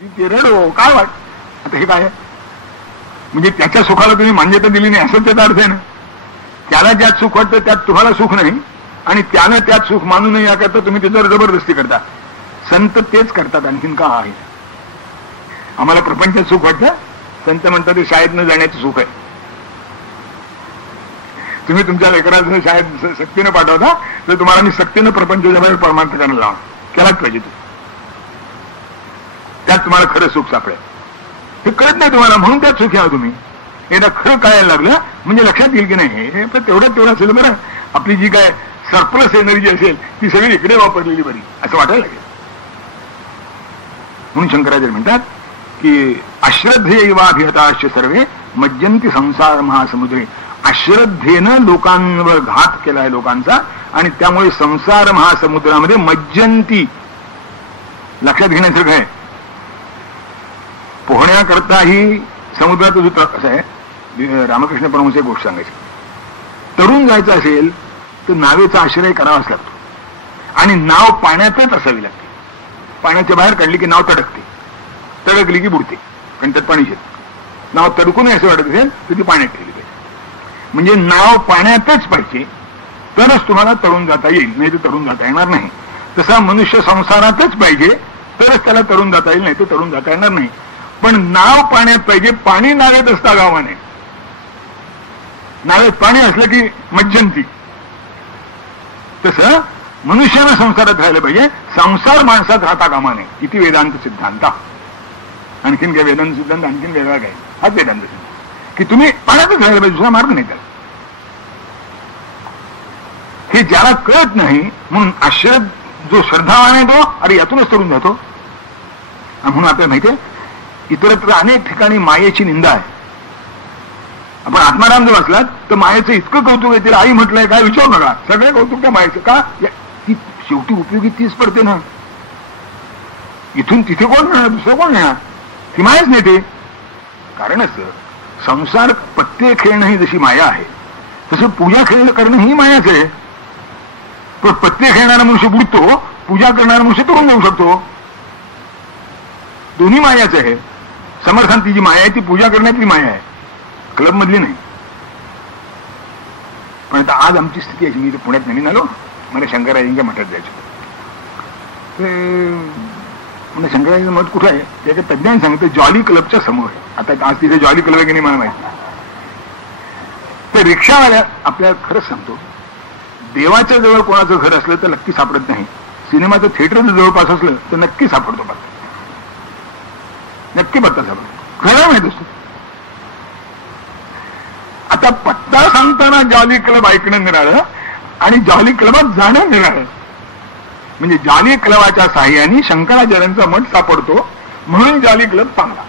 ते रडो काय वाट. आता हे काय आहे? म्हणजे त्याच्या सुखाला तुम्ही मान्यता दिली नाही असं त्याचा अर्थ आहे ना. त्याला ज्यात सुख वाटतं त्यात तुम्हाला सुख नाही आणि त्यानं त्यात सुख मानू नये याकरता तुम्ही त्याच्यावर जबरदस्ती करता. संत तेच करतात. आणखीन का आहे? आम्हाला प्रपंचात सुख वाटतं, संत म्हणतात ते शाळेत न जाण्याचं सुख आहे. तुम्ही तुमच्या लेकराचं शाळेत सक्तीनं पाठवता तर तुम्हाला मी सक्तीनं प्रपंचाच्या बाहेर परमार्थ करायला लावा केलाच पाहिजे. त्यात तुम्हाला खरं सुख सापडेल. हे कळत नाही तुम्हाला म्हणून त्यात सुखी आहात तुम्ही. एकदा खरं कळायला लागलं म्हणजे लक्षात येईल की नाही हे तेवढं असेल बरं. आपली जी काय सरप्लस एनर्जी असेल ती सगळी इकडे वापरलेली बरी असं वाटायला लागेल. म्हणून शंकराचार्य म्हणतात की अश्रद्धेवाभिहताश्च सर्वे मज्जंती संसार महासमुद्रे. अश्रद्धेनं लोकांवर घात केलाय लोकांचा आणि त्यामुळे संसार महासमुद्रामध्ये मज्जंती. लक्षात घेण्यासारखं आहे. पोहण्याकरता ही समुद्राचा जो कसं आहे, रामकृष्ण परमहंस एक गोष्ट सांगायची. तरुण जायचं असेल तर नावेचा आश्रय करावाच लागतो आणि नाव पाण्यातच असावी लागते. पाण्याच्या बाहेर काढली की नाव तडकते, तडकली की बुडते कारण त्यात पाणी येत. नाव तडकू नये असं वाटत असेल तर ती पाण्यात ठेवली पाहिजे. म्हणजे नाव पाण्यातच पाहिजे तरच तुम्हाला तरुण जाता येईल, नाही तर तरुण जाता येणार नाही. तसा मनुष्य संसारातच पाहिजे तरच त्याला तरुण जाता येईल, नाही तर तरुण जाता येणार नाही. पण नाव पाण्यात पाहिजे. पाणी नावेत असता गावाने. नावेत पाणी असलं की मज्जंती. तसं मनुष्यानं संसारात राहिलं पाहिजे. संसार माणसात राहता कामा नये. किती वेदांत सिद्धांत. आणखीन काय वेदांत सिद्धांत आणखीन वेगळा काय? हाच वेदांत सिद्धांत की तुम्ही पाण्यातच राहिलं पाहिजे, दुसरा मार्ग नाही त्याला. हे ज्याला कळत नाही म्हणून आश्रद जो श्रद्धावान आहे तो अरे यातूनच तरुण जातो. म्हणून आपल्याला माहितीये इतरत्र अनेक ठिकाणी मायेची निंदा आहे. आपण आत्माराम जर वाचलात तर मायेचं इतकं कौतुक आहे. तिला आई म्हटलंय काय विचारू नका. सगळे कौतुक त्या मायेचं का? ती शेवटी उपयोगी तीच पडते ना. इथून तिथे कोण मिळणार, दुसरं कोण मिळणार? ती मायाच नाही ते. कारणच संसार पत्ते खेळणं ही जशी माया आहे तसं पूजा खेळणं करणं ही मायाच आहे. पण पत्ते खेळणारा मनुष्य बुडतो, पूजा करणारा मनुष्य तरुण जाऊ शकतो. दोन्ही मायाच आहे. समर्थांची जी माया आहे ती पूजा करण्यातली माया आहे, क्लब मधली नाही. पण आता आज आमची स्थिती अशी, मी तर पुण्यात नवीन आलो, मला शंकराजींच्या मठात जायचं. म्हणजे शंकराजींचं मठ कुठं आहे त्याच्या तज्ञांनी सांगितलं जॉली क्लबच्या समोर आहे. आता आज तिथे जॉली क्लब आहे की नाही मला माहिती. तर रिक्षावाल्या आपल्याला खरंच सांगतो, देवाच्या जवळ कोणाचं घर असलं तर नक्की सापडत नाही. सिनेमाचं थिएटर जवळपास असलं तर नक्की सापडतो पत्ता. नक्की पत्ता सापडतो. खरं माहित असतो. आता पत्ता सांगताना जॉली क्लब ऐकणं निराळं आणि जॉली क्लबात जाणं निराळं. म्हणजे जॉली क्लबाच्या साह्याने शंकराचार्यांचा मठ सापडतो म्हणून जॉली क्लब चांगला.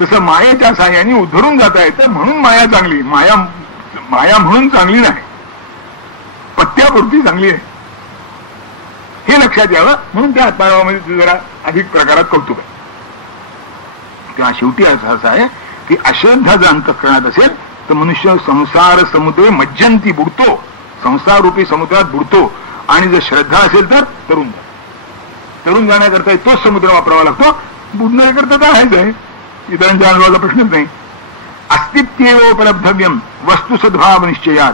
तसं मायेच्या साह्याने उधळून जाता येतं म्हणून माया चांगली. माया म्हणून चांगली नाही, पत्त्यापुरती चांगली आहे. हे लक्षात यावं म्हणून त्या आत्मारामामध्ये जरा अधिक प्रकारात कौतुक आहे. तेव्हा शेवटी असं आहे की अश्रद्धा जर अंतःकरणात असेल तर मनुष्य संसार समुद्र मज्जंती बुडतो, संसार रूपी समुद्रात बुडतो. आणि जर श्रद्धा असेल तर तरुण जाण्याकरता तोच समुद्र वापरावा लागतो. बुडण्याकरता तर आहेच आहे, इतरांच्या अनुभवाचा प्रश्नच नाही. अस्तित्वेवोपलब्धव्यम वस्तू सद्भाव निश्चयात.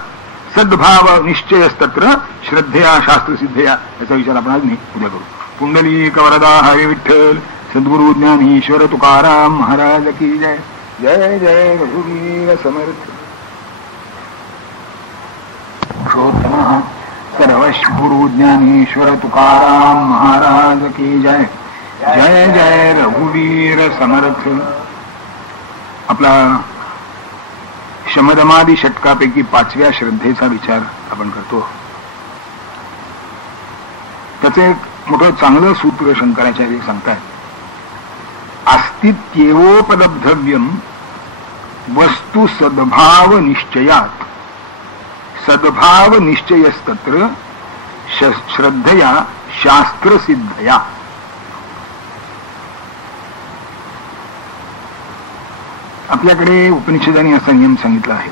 सद्भाव निश्चयस्तत्र श्रद्धेया शास्त्रसिद्धेया. याचा विचार आपण आज नाही, उद्या करू. पुंडलिक वरदा हरी विठ्ठल सद्गुरु ज्ञानेश्वर तुकाराम महाराज की जय. जय जय रघुवीर समर्थ. सर्वश्रुरु ज्ञानेश्वर तुकाराम महाराज की जय. जय जय रघुवीर समर्थ. आपला शमदमादी षटकापैकी 5व्या श्रद्धेचा विचार आपण करतो. त्याचं एक मोठं चांगलं सूत्र शंकराचार्य सांगतात. अस्तित्वेवोपलब्धव्यम वस्तु सद्भाव निश्चयात. सद्भाव निश्चयस्तत्र श्रद्धया शास्त्रसिद्धया. आपल्याकडे उपनिषदांनी असा नियम सांगितला आहे,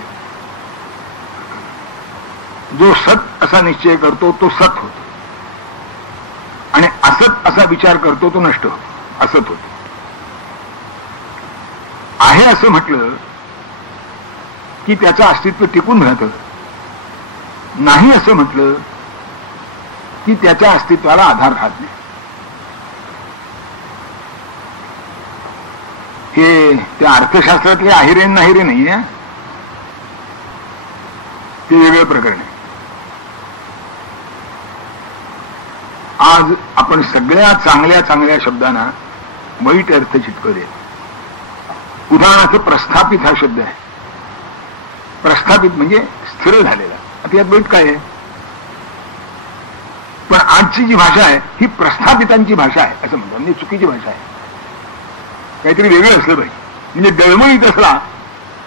जो सत असा निश्चय करतो तो सत होतो आणि असत असा विचार करतो तो नष्ट होतो, असत होतो. असं म्हटलं की त्याचं अस्तित्व टिकून राहतं, नाही असं म्हटलं की त्याच्या अस्तित्वाला आधार राहत नाही. हे त्या अर्थशास्त्रातले आहिरे नाहिरे नाही आहे, ते वेगळं प्रकरण आहे. आज आपण सगळ्या चांगल्या चांगल्या शब्दांना वाईट अर्थ चिटकवले. उदाहरणार्थ प्रस्थापित हा शब्द आहे. प्रस्थापित म्हणजे स्थिर झालेला. आता यात वाईट काय आहे? पण आजची जी भाषा आहे ही प्रस्थापितांची भाषा आहे असं म्हणतात, म्हणजे चुकीची भाषा आहे. काहीतरी वेगळं असलं पाहिजे. म्हणजे डळमळीत असला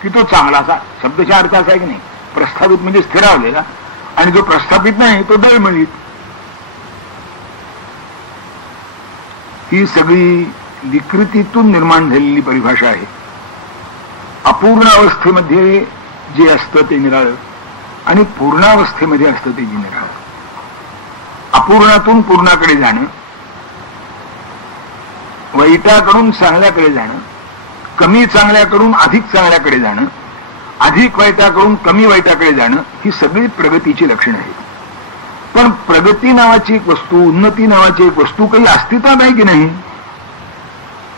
की तो चांगला. असा शब्दाचा अर्थ असा आहे की नाही, प्रस्थापित म्हणजे स्थिरावलेला, आणि जो प्रस्थापित नाही तो डळमळीत. ही सगळी विकृतीतून निर्माण झालेली परिभाषा आहे. अपूर्ण अवस्थेमध्ये जे असतं ते निराळं आणि पूर्णावस्थेमध्ये असतं ते जे निराळं. अपूर्णातून पूर्णाकडे जाणं, वाईटाकडून चांगल्याकडे जाणं, कमी चांगल्याकडून अधिक चांगल्याकडे जाणं, अधिक वाईटाकडून कमी वाईटाकडे जाणं, ही सगळी प्रगतीची लक्षणं आहेत. पण प्रगती नावाची एक वस्तू, उन्नती नावाची एक वस्तू काही अस्तित्वात आहे की नाही?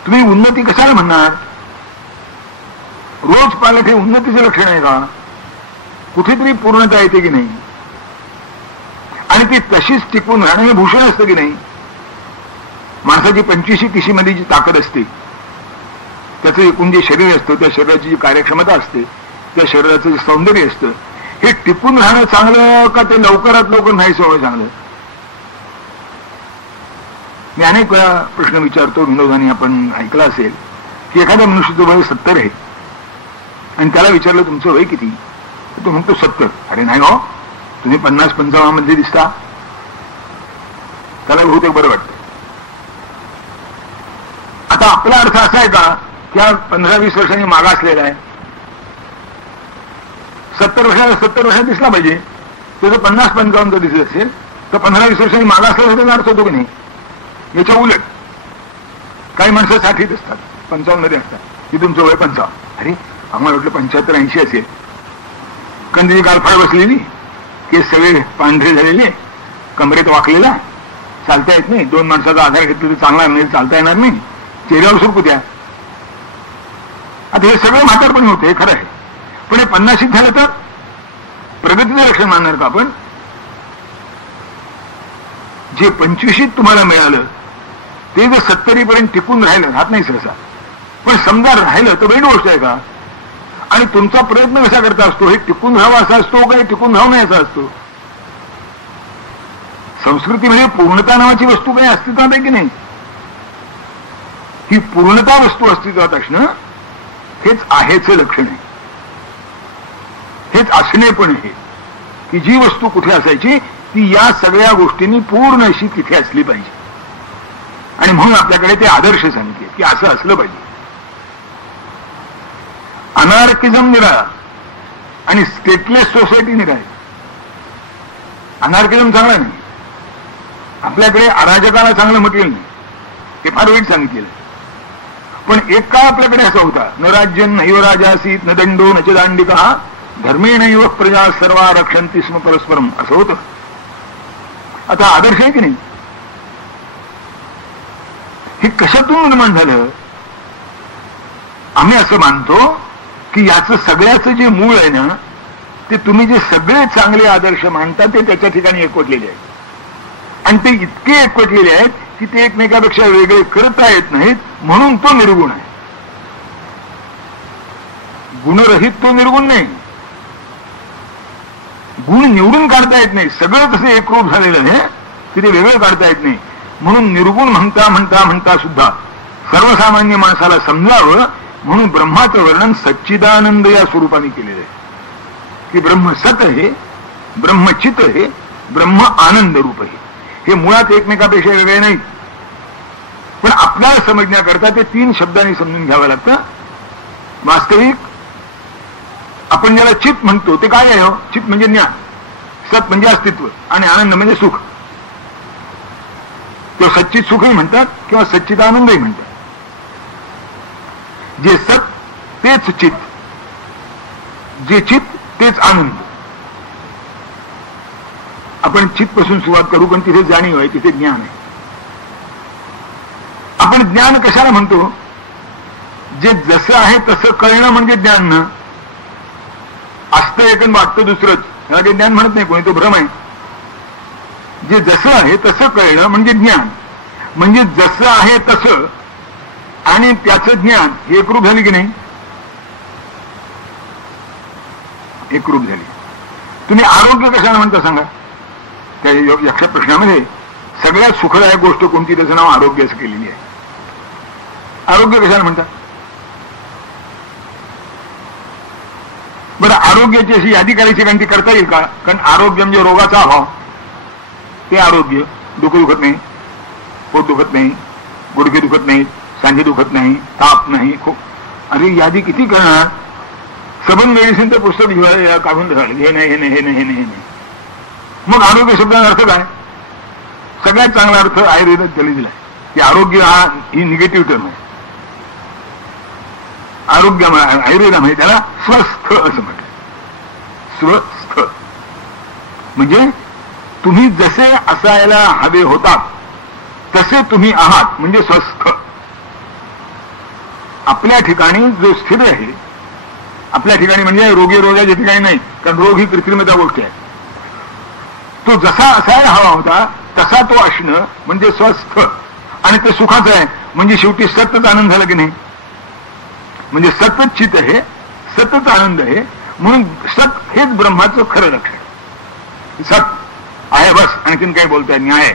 तुम्ही उन्नती कशाला म्हणणार? रोज पालट हे उन्नतीचं लक्षण आहे का? कुठेतरी पूर्णता येते की नाही? आणि ती तशीच टिकून राहणं हे भूषण असतं की नाही? माणसाची 25-30 मध्ये जी ताकद असते, त्याचं एकूण जे शरीर असतं, त्या शरीराची जी कार्यक्षमता असते, त्या शरीराचं जे सौंदर्य असतं, हे टिकून राहणं चांगलं का ते लवकरात लवकर नाही सोडणं चांगलं? मी अनेक वेळा प्रश्न विचारतो, विनोदाने आपण ऐकला असेल की एखाद्या मनुष्याचं वय 70 आहे आणि त्याला विचारलं तुमचं वय किती? तो म्हणतो 70. अरे नाही हो, तुम्ही 50-55 मध्ये दिसता. त्याला बहुतेक बरं वाटतं. आता आपला अर्थ असा आहे का की हा 15-20 वर्षांनी मागासलेला आहे? 70 वर्षात दिसला पाहिजे. त्याचं 50-55 दिसत असेल तर 15-20 वर्षांनी मागासलेला त्याचा अर्थ होतो की नाही? याच्या उलट काही माणसं 60 असतात, 55 मध्ये असतात की तुमचं वय 55. अरे आम्हाला वाटलं 75-80 असेल. कारण त्याची गारफाड बसलेली, केस सगळे पांढरे झालेले, कमरेत वाकलेला, चालता येत नाही. 2 माणसाचा आधार घेतला तर चांगला नाही, चालता येणार नाही, चेहऱ्यावर सुरकुत्या. आता हे सगळं म्हातारपणी होते, हे खरं आहे. पण हे 50 झालं तर प्रगतीचं लक्षण मानणार का आपण? जे 25 तुम्हाला मिळालं ते जर 70 पर्यंत टिकून राहिलं, राहत नाही सहसा, पण समजा राहिलं तर वाईट गोष्ट आहे का? आणि तुमचा प्रयत्न कसा करता असतो? हे टिकून राहावा असा असतो का टिकून राहू नये असा असतो? संस्कृतीमध्ये पूर्णता नावाची वस्तू काही अस्तित्वात आहे की नाही? ही पूर्णता वस्तू अस्तित्वात असणं हेच आहेचं लक्षण आहे, हेच असणे पण आहे की जी वस्तू कुठे असायची ती या सगळ्या गोष्टींनी पूर्ण अशी तिथे असली पाहिजे. आणि म्हणून आपल्याकडे ते आदर्श सांगितले की असं असलं पाहिजे. अनार्किझम निराळा आणि स्टेटलेस सोसायटी निराळी. अनार्किझम चांगला नाही, आपल्याकडे अराजकाला चांगलं म्हटलेलं नाही, ते फार वाईट सांगितलेलं. पण एक काळ आपल्याकडे असा होता, न राज्यं नैव राजासीत न दंडो न च दांडिका धर्मेणैव प्रजा सर्वा रक्षन्ति स्म परस्परम, असं होतं. आता आदर्श आहे की नाही? हे कशातून निर्माण झालं? आम्ही असं मानतो की याचं सगळ्याचं जे मूळ आहे ना, ते तुम्ही जे सगळे चांगले आदर्श मानता ते त्याच्या ठिकाणी एकवटलेले आहेत. आणि ते इतके एकवटलेले आहेत की ते एकमेकापेक्षा वेगळे करता येत नाहीत, म्हणून तो निर्गुण आहे. गुणरहित तो निर्गुण नाही. गुण निवडून काढता येत नाही, सगळं तसं एकरूप झालेलं आहे की ते वेगळं काढता येत नाही. म्हणून निर्गुण म्हणता म्हणता म्हणता सुद्धा सर्वसामान्य माणसाला समजावं म्हणून ब्रह्माचं वर्णन सच्चिदानंद या स्वरूपाने केलेलं आहे की ब्रह्म सत आहे, ब्रह्मचित आहे, ब्रह्म आनंद रूप आहे. हे मुळात एकमेकापेक्षा वेगळे नाही, पण आपल्याला समजण्याकरता ते 3 शब्दांनी समजून घ्यावं लागतं. वास्तविक आपण ज्याला चित म्हणतो ते काय आहे? चित म्हणजे ज्ञान, सत म्हणजे अस्तित्व आणि आनंद म्हणजे सुख. किंवा सच्चित सुखही म्हणतात किंवा सच्चिदानंदही म्हणतात. जे सत तेच तेच चित, जे चित तेच आनंद. आपण चितपासून सुरुवात करू, पण तिथे जाणीव आहे, तिथे ज्ञान आहे. आपण ज्ञान कशाला म्हणतो? जे जसं आहे तसं कळणं म्हणजे ज्ञान ना. असतं एक आणि वाटतं दुसरंच, त्याला काही ज्ञान म्हणत नाही कोणी, तो भ्रम आहे. जे जसं आहे तसं कळणं म्हणजे ज्ञान. म्हणजे जसं आहे तसं आणि त्याचं ज्ञान हे एकरूप झाली की नाही? एकरूप झाली. तुम्ही आरोग्य कशाला म्हणता सांगा? त्या यक्ष प्रश्नामध्ये सगळ्यात सुखदायक गोष्ट कोणती, त्याचं नाव आरोग्य असं केलेली आहे. आरोग्य कशाला म्हणतात? बरं, आरोग्याची अशी यादी करायची कारण ती करता येईल का? कारण आरोग्य म्हणजे रोगाचा अभाव, ते आरोग्य. डोकं दुखत नाही, पोट दुखत नाही, गुडघे दुखत नाही, सांधे दुखत नाही, ताप नाही, खूप. अरे यादी किती करणार? सबन मेडिसिनचं पुस्तक घेऊया काढून राहिलं, हे नाही, हे नाही, हे नाही, हे नाही, हे नाही. मग आरोग्य शब्दाचा अर्थ काय? सगळ्यात चांगला अर्थ आयुर्वेदात त्याला दिलाय की आरोग्य ही निगेटिव्ह टर्म आहे. आरोग्य आयुर्वेदामध्ये त्याला स्वस्थ असं म्हणतात. स्वस्थ म्हणजे तुम्ही जसे असायला हवे होतात तसे तुम्ही आहात, म्हणजे स्वस्थ. आपल्या ठिकाणी जो स्थिर आहे, आपल्या ठिकाणी म्हणजे रोगाच्या ठिकाणी नाही, कारण रोग ही कृत्रिमता गोष्ट आहे. तो जसा असायला हवा होता तसा तो असणं म्हणजे स्वस्थ. आणि ते सुखाचं आहे, म्हणजे शेवटी सतत आनंद झाला की नाही? म्हणजे सतत चित आहे, सतत आनंद आहे, म्हणून सत हेच ब्रह्माचं खरं लक्षण. सत आहे बस, आणखीन काय बोलताय? न्याय.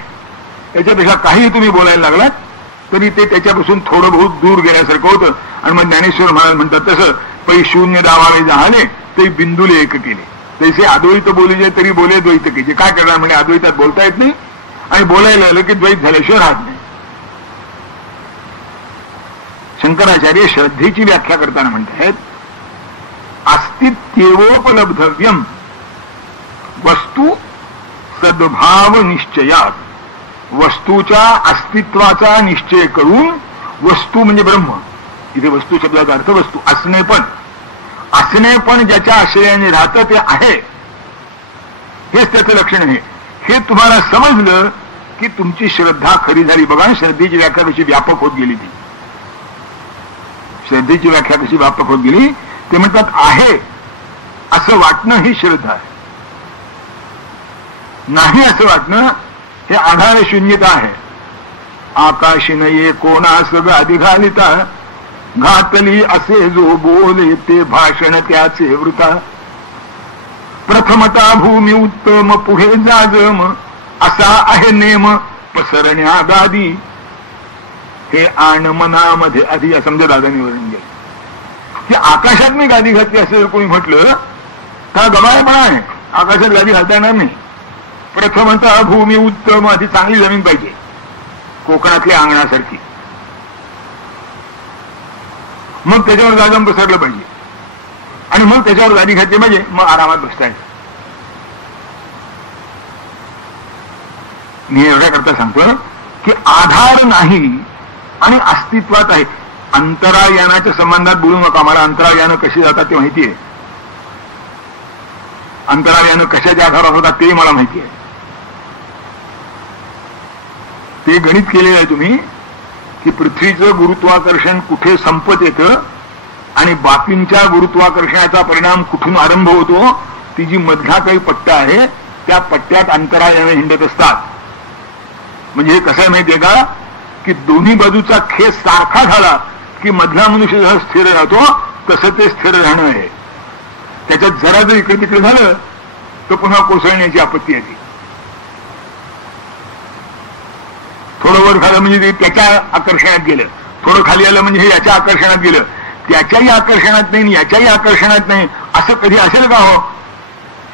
त्याच्यापेक्षा काहीही तुम्ही बोलायला लागलात तरी ते त्याच्यापासून थोडं बहुत दूर गेल्यासारखं होतं. आणि मग ज्ञानेश्वर महाराज म्हणतात तसं, पै शून्य दावावे जहाले ते बिंदुले एक केले, तैसे अद्वैत बोलीजे तरी बोले द्वैत केजे. काय करणार म्हणजे अद्वैतात बोलता येत नाही, आणि बोलायला आलं की द्वैत झाल्याशिवाय राहत नाही. शंकराचार्य श्रद्धेची व्याख्या करताना म्हणतात, अस्तित्वोपलब्धव्यम वस्तू सद्भाव निश्चयात. वस्तूच्या अस्तित्वाचा निश्चय करून, वस्तू म्हणजे ब्रह्म, इथे वस्तू शब्दाचा अर्थ वस्तू, असणेपण. असणेपण ज्याच्या आश्रयाने राहतं ते आहे, हेच त्याचं लक्षण आहे. हे तुम्हाला समजलं की तुमची श्रद्धा खरी झाली. बघा, श्रद्धेची व्याख्या कशी व्यापक होत गेली. ती श्रद्धेची व्याख्या कशी व्यापक होत गेली. ते म्हणतात आहे असं वाटणं ही श्रद्धा आहे, नाही असं वाटणं हे आधार शून्यता आहे. आकाशिनये कोणास गादी घालिता, घातली असे जो बोले ते भाषण त्याचे वृता. प्रथमता भूमी उत्तम पुढे जाजम, असा आहे नेम पसरण्या गादी. हे आण मनामध्ये आधी समजा दादानी वर्णन केलं की आकाशात मी गादी घातली असं कोणी म्हटलं का गमायपणा आहे. आकाशात गादी घालता येणार नाही. प्रथमतः भूमी उत्तम, आधी चांगली जमीन पाहिजे, कोकणातल्या अंगणासारखी. मग त्याच्यावर गादम पसरलं पाहिजे, आणि मग त्याच्यावर गादी घातली म्हणजे मग आरामात बसता येईल. मी एवढ्या करता सांगतो की आधार नाही आणि अस्तित्वात आहे. अंतराळयानाच्या संबंधात बोलू नका. मला अंतराळयानं कशी जातात ते माहिती आहे. अंतराळयानं कशाच्या आधारावर होतात ते मला माहिती आहे. ते गणित केलेलं आहे तुम्ही की पृथ्वीचं गुरुत्वाकर्षण कुठे संपत येतं आणि बाकींच्या गुरुत्वाकर्षणाचा परिणाम कुठून आरंभ होतो. ती जी मधला काही पट्टा आहे त्या पट्ट्यात अंतराळयानं हिंडत असतात. म्हणजे हे कसं आहे माहितीये का की दोन्ही बाजूचा खेस सारखा झाला की मधला मनुष्य जसा स्थिर राहतो तसं ते स्थिर राहणं आहे. त्याच्यात जरा जर इकडे तिकडे झालं तर पुन्हा कोसळण्याची आपत्ती येते. थोडं वर झालं म्हणजे ते त्याच्या आकर्षणात गेलं, थोडं खाली आलं म्हणजे हे याच्या आकर्षणात गेलं. त्याच्याही आकर्षणात नाही, याच्याही आकर्षणात नाही, असं कधी असेल का हो?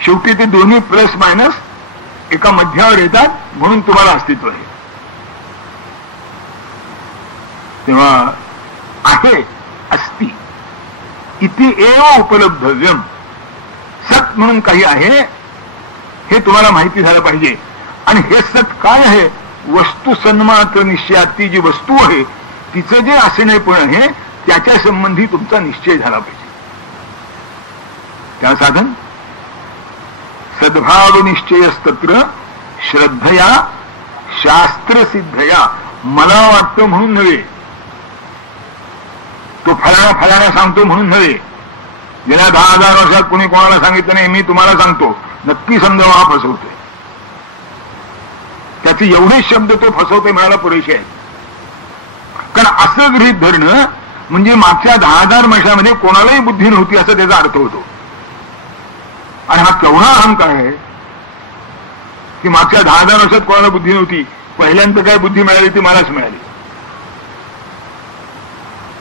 शेवटी ते दोन्ही प्लस मायनस एका मध्यावर येतात, म्हणून तुम्हाला अस्तित्व आहे. तेव्हा आहे अस्ति इति एव उपलब्धव्यम. सत म्हणून काही आहे हे तुम्हाला माहिती झालं पाहिजे. आणि हे सत काय आहे? वस्तू सन्मात्र निश्चयात. ती जी वस्तू आहे तिचं जे असणेपण आहे त्याच्या संबंधी तुमचा निश्चय झाला पाहिजे. त्या साधन सद्भाव निश्चयस्तत्र श्रद्धया शास्त्रसिद्धया. मला वाटतं म्हणून नव्हे, तो फलाना सांगतो म्हणून नव्हे. गेल्या 10,000 वर्षात कोणी कोणाला सांगितलं नाही, मी तुम्हाला सांगतो. नक्की समजा हा फसवतोय. त्याचे एवढेच शब्द तो फसवतोय म्हणायला पुरेसे आहेत. कारण असं गृहीत धरणं म्हणजे मागच्या 10,000 वर्षामध्ये कोणालाही बुद्धी नव्हती असा त्याचा अर्थ होतो. आणि हा केवढा अहंकार आहे की मागच्या 10,000 वर्षात कोणाला बुद्धी नव्हती, पहिल्यांदा काय बुद्धी मिळाली ती मलाच मिळाली.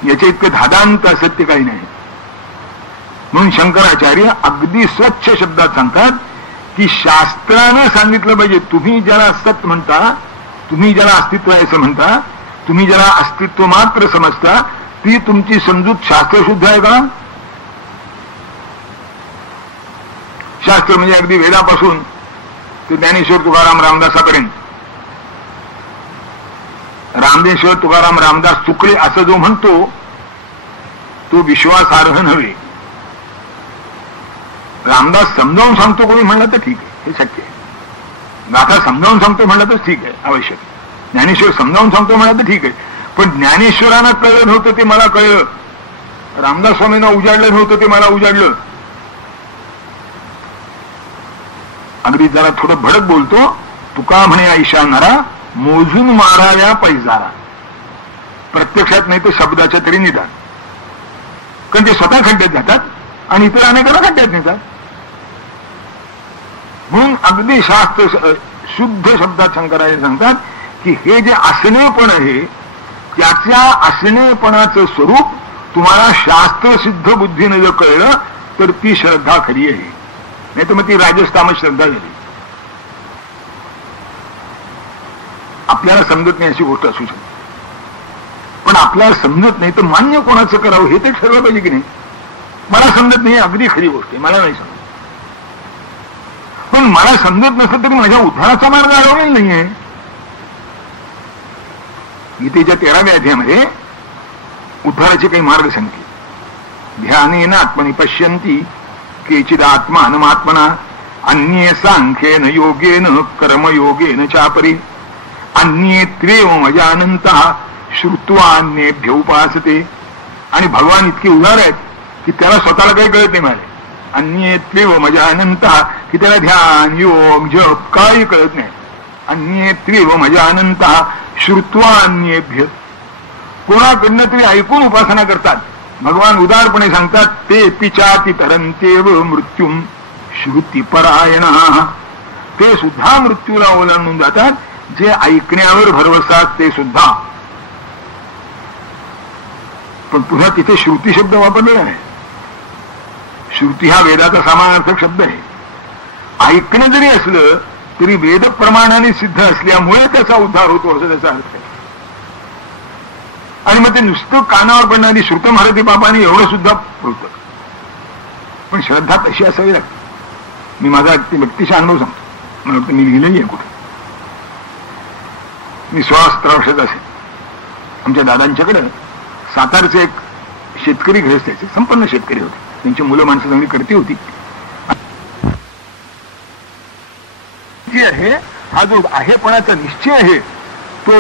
याच्या इतकं धादांत असत्य काही नाही. म्हणून शंकराचार्य अगदी स्वच्छ शब्दात सांगतात की शास्त्रानं सांगितलं पाहिजे. तुम्ही ज्याला सत म्हणता, तुम्ही ज्याला अस्तित्व आहे असं म्हणता, तुम्ही ज्याला अस्तित्व मात्र समजता, ती तुमची समजूत शास्त्रशुद्ध आहे का? शास्त्र म्हणजे अगदी वेदापासून ते ज्ञानेश्वर तुकाराम रामदासापर्यंत. रामदेश्वर तुकाराम रामदास चुकले असं जो म्हणतो तो विश्वासार्ह नव्हे. रामदास समजावून सांगतो कोणी म्हणलं तर ठीक आहे, हे शक्य आहे. गाथा समजावून सांगतो म्हणलं तर ठीक आहे, आवश्यक. ज्ञानेश्वर समजावून सांगतो म्हणलं तर ठीक आहे. पण ज्ञानेश्वरांना कळलं नव्हतं ते मला कळलं, रामदास स्वामींना उजाडलं नव्हतं ते मला उजाडलं. अगदी जरा थोडं भडक बोलतो. तुका म्हणे ऐशा नरा मोजून माराव्या पैजारा. प्रत्यक्षात नाही तर शब्दाच्या तरी निदान. कारण ते स्वतः खड्ड्यात जातात आणि इतर अनेकांना खड्ड्यात नेतात. म्हणून अगदी शास्त्र शुद्ध शब्दात शंकराचार्य सांगतात की हे जे असणेपण आहे त्याच्या असणेपणाचं स्वरूप तुम्हाला शास्त्रसिद्ध बुद्धीने जर कळलं तर ती श्रद्धा खरी आहे. नाही तर मग ती राजस्थान श्रद्धा झाली. आपल्याला समजत नाही अशी गोष्ट असू शकते, पण आपल्याला समजत नाही तर मान्य कोणाचं करावं हे तर ठरलं पाहिजे की नाही. मला समजत नाही अगदी खरी गोष्ट आहे, मला नाही समजत. पण मला समजत नसलं तरी माझ्या उद्धाराचा मार्ग अडवलेला नाहीये. गीतेच्या 13व्या अध्यायामध्ये उद्धाराचे काही मार्ग सांगते. ध्यानेन आत्मनि पश्यन्ति केचिद आत्मानमात्मना अन्ये सांख्येन योगेन कर्मयोगेन चापरि अन्ये त्वेवम् अजानन्तः श्रुत्वा अन्येभ्य उपासते. आणि भगवान इतके उदार आहेत की त्याला स्वतःला काही कळत नाही. मला अन्ये त्वेवम् अजानन्तः की त्याला ध्यान योग जप काही कळत नाही. अन्ये त्वेवम् अजानन्तः श्रुत्वा अन्येभ्य, कोणाकडनं तरी ऐकून उपासना करतात. भगवान उदारपणे सांगतात ते पिचाति तरंतेव मृत्युम श्रुतिपरायणाः. ते सुद्धा मृत्यूला ओलांडून जातात जे ऐकण्यावर भरवसात ते सुद्धा. पण पुन्हा तिथे श्रुती शब्द वापरलेला आहे. श्रुती हा वेदाचा समानार्थक शब्द आहे. ऐकणं जरी असलं तरी वेद प्रमाणाने सिद्ध असल्यामुळे त्याचा उद्धार होतो असं त्याचा अर्थ आहे. आणि मग ते नुसतं कानावर पडणारी श्रुत महारथी बाबांनी एवढं सुद्धा होतं. पण श्रद्धा तशी असावी लागते. मी माझा व्यक्तिशः अनुभव सांगतो. मला वाटतं मी लिहिलंही आहे कुठे. मी 16-17 वर्षाचा असेल. आमच्या दादांच्याकडे सातारचे एक शेतकरी गृहस्थ यायचे, संपन्न शेतकरी होते. त्यांची मुलं माणसं चांगली करती होती. जी आहे हा जो आहेपणाचा निश्चय आहे तो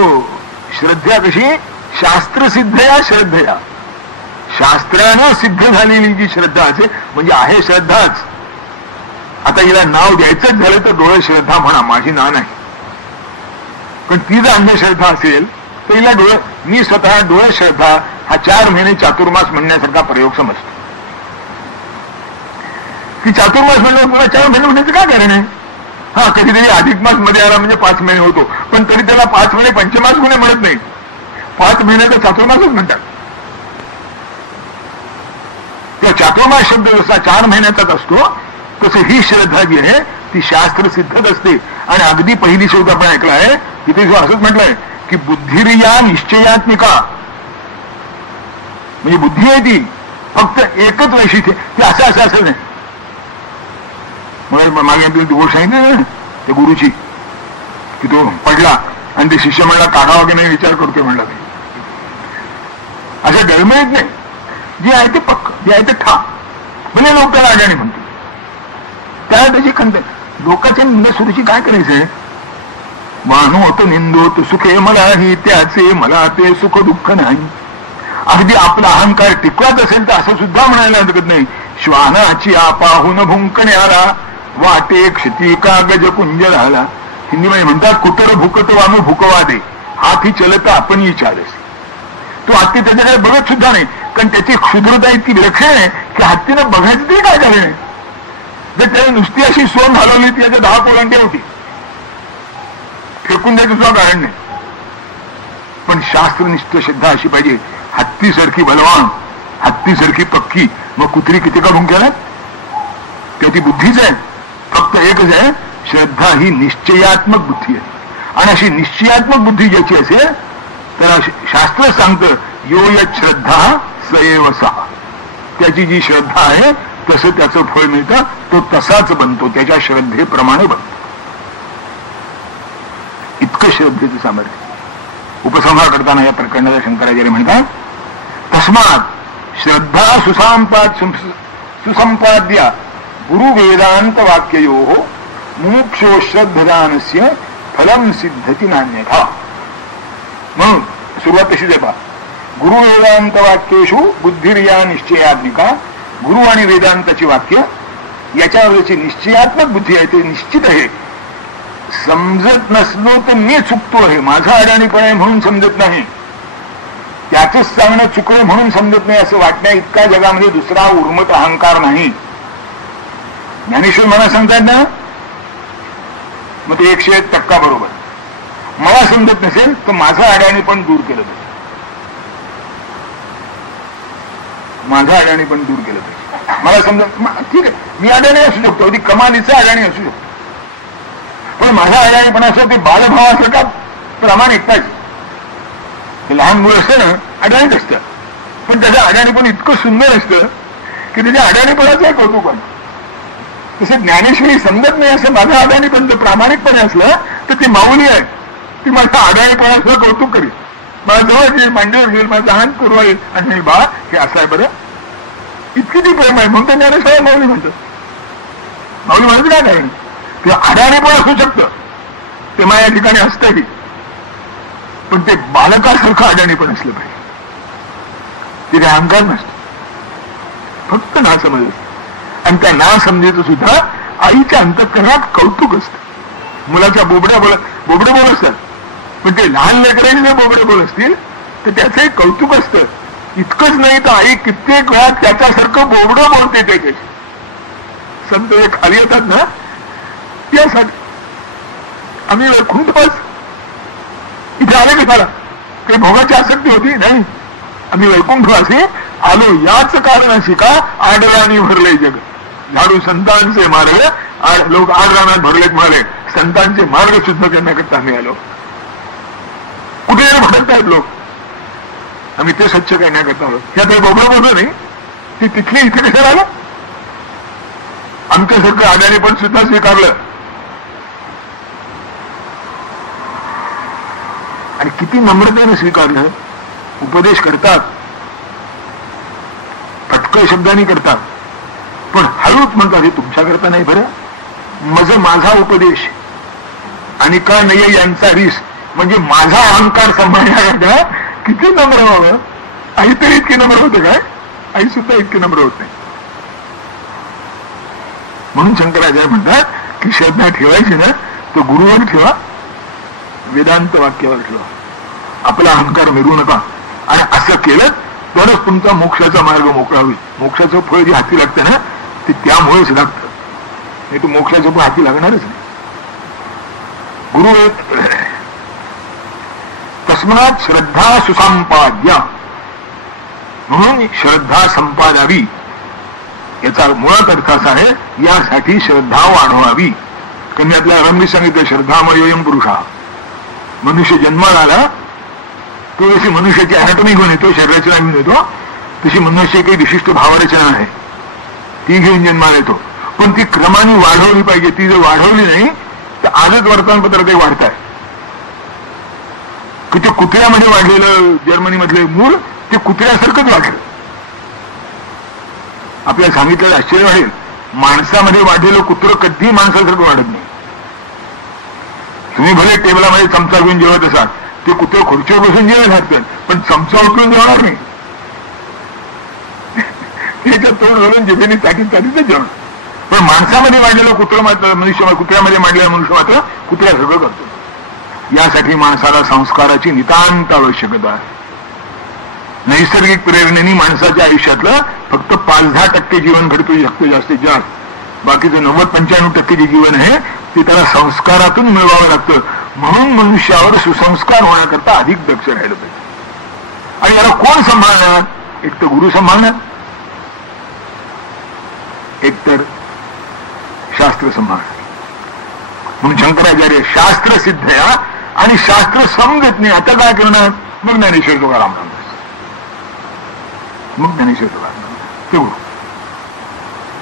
श्रद्धा कशी शास्त्रसिद्ध या श्रद्धया. शास्त्रानं सिद्ध झालेली जी श्रद्धा असेल म्हणजे आहे श्रद्धाच. आता हिला नाव द्यायचंच झालं तर डोळे श्रद्धा म्हणा, माझी नाव नाही. पण ती जर अंधश्रद्धा असेल तर हिला डोळे, मी स्वतः डोळे श्रद्धा हा 4 महिने चातुर्मास म्हणण्यासारखा प्रयोग समजतो. की चातुर्मास म्हणलं पुन्हा 4 महिने म्हणण्याचं काय कारण आहे? हा कधीतरी अधिक मास मध्ये आला म्हणजे 5 महिने होतो, पण तरी त्याला 5 महिने पंचमास गुणे म्हणत नाही. 5 महिन्याचा चातुर्मासच म्हणतात. त्या चातुर्मास शब्द जसा 4 महिन्याचाच असतो तसं ही श्रद्धा जी आहे ती शास्त्र सिद्धच असते. आणि अगदी पहिली शब्द आपण ऐकला आहे तिथे जो असंच म्हटलंय की बुद्धिरिया निश्चयात्मिका, म्हणजे बुद्धी आहे ती फक्त एकच वैशिष्ट्य, ती असं नाही. मला मागे आपल्याला ती गोष्ट सांगितलं त्या गुरुची की तो पडला आणि ते शिष्य म्हणला काढा वगैरे नाही विचार करतोय म्हणला. नाही अशा डळमळीत नाही. जे आहे ते पक्क, जे आहे ते ठाम. म्हणजे लोक त्याला अडाणी म्हणतो. त्याची खंत. लोकांच्या निंदास्तुतीची काय करायचंय? मानवत निंदोत सुखे मलाही त्याचे, मला ते सुख दुःख नाही. अगदी आपला अहंकार टिकवत असेल तर असं सुद्धा म्हणायला हरकत नाही. श्वानाची आपाहून भुंकण्याला वाटे क्षती का गजकुंज झाला. हिंदीमध्ये म्हणतात कुटर भुकतो आम्ही भुकवा दे, हाती चलता आपण विचारस. तो हत्ती त्याच्याकडे बघत सुद्धा नाही, कारण त्याची क्षुद्रता इतकी विलक्षण आहे की हत्तीनं बघायचं तरी काय झालं नाही. जर त्याने नुसती अशी सोन हलवली ती त्याच्या 10 कोलांट्या होती, फेकून द्यायचं सुद्धा कारण नाही. पण शास्त्रनिष्ठ श्रद्धा अशी पाहिजे, हत्तीसारखी बलवान, हत्तीसारखी पक्की. मग कुत्री किती का भुंक्यालात? त्याची बुद्धीच आहे, फक्त एकच आहे, श्रद्धा ही निश्चयात्मक बुद्धी आहे. आणि अशी निश्चयात्मक बुद्धी ज्याची असेल तर शास्त्र सांगतं यो यत् श्रद्धा सएव सा. त्याची जी श्रद्धा आहे तसं त्याचं फळ मिळतं, तो तसाच बनतो, त्याच्या श्रद्धेप्रमाणे बनतो. इतकं श्रद्धेचं सामर्थ्य. उपसंहार करताना या प्रकरणाला शंकराचार्य म्हणतात, तस्मात श्रद्धा सुसंपाद्य गुरु वेदांत वाक्ययो मुमुक्षो श्रद्धदानस्य फलम सिद्धती नान्यथा. म्हणून सुरुवात तशीच आहे पहा. गुरु वेदांत वाक्येषु बुद्धिर्या निश्चयात्मिका. गुरु आणि वेदांताची वाक्य याच्यावरची निश्चयात्मक बुद्धी आहे, ते निश्चित आहे. समजत नसलो तर मी चुकतो आहे, माझा अडाणीपण आहे म्हणून समजत नाही, त्याचंच सांगणं चुकलं म्हणून समजत नाही असं वाटण्या इतका जगामध्ये दुसरा उर्मत अहंकार नाही. ज्ञानेश्वर मला सांगतात ना, मग ते 101% बरोबर. मला समजत नसेल तर माझं अडाणीपण दूर केलं पाहिजे, माझं अडाणीपण दूर केलं पाहिजे. मला समजत, ठीक आहे, मी अडाणी असू शकतो, अगदी कमालीचा अडाणी असू शकतो, पण माझा अडाणीपण असं ते बालभावासारखा प्रामाणिक पाहिजे. ते लहान मुलं असतं ना, अडाणीत असतं, पण त्याचं अडाणीपण इतकं सुंदर असतं की त्याच्या अडाणीपणाचं कौतुक आहे. तसं ज्ञानेश्वरी समजत नाही असं माझं अडाणीपण जर प्रामाणिकपणे असलं तर ती माऊली आहे, ती माझ्या अडाणीपणाचं कौतुक करेल, माझ्या जवळ येईल, मांडीवर घेईल, माझा हात पुरवा येईल आणि बा हे असं आहे बरं, इतकी ती प्रेम आहे म्हणून ज्ञानेश्वर माऊली म्हणतात. माऊली म्हणत काय कारण ते अडाणीपण असू शकतं, ते माझ्या ठिकाणी असतंही, पण ते बालकासारखं अडाणीपण असलं पाहिजे. तिथे अहंकार नसतो, फक्त ना समज असतं. आणि त्या ना समजेचं सुद्धा आईच्या अंतःकरणात कौतुक असतं. मुलाच्या बोबडे बोल असतात, पण ते लहान लेकरांनी जर बोबडे बोल असतील तर त्याचं एक कौतुक असतं. इतकंच नाही तर आई कित्येक वेळा त्याच्यासारखं बोबडं बोलते. त्याचे संत जे खाली येतात ना, त्यासाठी आम्ही वैकुंठ बस इथे आले की त्याला काही भोगाची आसक्ती होती नाही. आम्ही वैकुंठवासी आलो याच कारणाशी का आडराणी भरले जग. झाडू संतांचे मार्ग, लोक आडराणात भरलेत म्हणाले, संतांचे मार्ग सुद्धा करण्याकरता आम्ही आलो. कुठे भटकतायत लोक, आम्ही ते स्वच्छ करण्याकरता आलो. ह्या काही बोबडं बोललं नाही, ती तिथली इथे कशाला आलं. आमच्यासारखं आडाणीपण सुद्धा स्वीकारलं. आणि किती नम्रतेने स्वीकारलं. उपदेश करतात, फटकळ शब्दांनी करतात, पण हळूच म्हणतात हे तुमच्याकरता नाही बरं, माझा उपदेश आणि का नाही यांचा रीस, म्हणजे माझा अहंकार सांभाळण्याकरता किती नम्र व्हावं. आई तरी इतकी नम्र होते काय, आई सुद्धा इतकी नम्र होत नाही. म्हणून शंकराचार्य म्हणतात की श्रद्धा ठेवायची ना तो गुरुवर ठेवा, वेदांत वाक्यावर ठेवा, आपला अहंकार मिळवू नका. आणि असं केलं तरच तुमचा मोक्षाचा मार्ग मोकळा होईल. मोक्षाचं फळ जे हाती लागतं ना ते त्यामुळेच लागतं, नाही तर मोक्षाचं फळ हाती लागणारच नाही. गुरु तस्मात श्रद्धा सुसंपाद्य, म्हणून श्रद्धा संपादावी याचा मुळात अर्थ असा आहे, यासाठी श्रद्धा वाढवावी. कारण आपल्याला आरंभी सांगितलं श्रद्धामयोयम पुरुषा. मनुष्य जन्माला आला तो जशी मनुष्याची अॅनाटॉमी घेऊन येतो, शरीराची घेऊन येतो, तशी मनुष्य काही विशिष्ट भावरचना आहे ती घेऊन जन्माला येतो. पण ती क्रमाने वाढवली पाहिजे. ती जर वाढवली नाही तर आजच वर्तमानपत्र ते वाढत आहे की ते कुत्र्यामध्ये वाढलेलं जर्मनीमधले मूळ ते कुत्र्यासारखंच वाढलं. आपल्याला सांगितलेलं आश्चर्य वाढेल माणसामध्ये वाढलेलं कुत्रं कधीही माणसासारखं वाढत नाही. तुम्ही भले टेबलामध्ये चमचा घेऊन जेवत असाल, ते कुत्रे खुर्चीवर बसून जेवत घालतात, पण चमचा उचलून जेवणार नाही. त्याच्या तोंड घालून जिभेने चाटीत जेवण. पण माणसामध्ये वाढलेलं कुत्रं मात्र कुत्र्यामध्ये मांडलेला मनुष्य मात्र कुत्र्यासारखं करतो. यासाठी माणसाला संस्काराची नितांत आवश्यकता आहे. नैसर्गिक प्रेरणेने माणसाच्या आयुष्यातलं फक्त 5-10% जीवन घडतो जास्तीत जास्त. बाकीचं 90-95% जे जीवन आहे ते त्याला संस्कारातून मिळवावं लागतं. म्हणून मनुष्यावर सुसंस्कार होण्याकरता अधिक दक्ष राहिलं पाहिजे. आणि याला कोण सांभाळणार? एक तर गुरु सांभाळणार, एक तर शास्त्र सांभाळणार. म्हणून शंकराचार्य शास्त्र सिद्ध या आणि शास्त्र समजत नाही, आता काय करणार? मग ज्ञानेश्वर तुकाराम रामदास, मग ज्ञानेश्वर तुकाराम रामदास ते गुरु,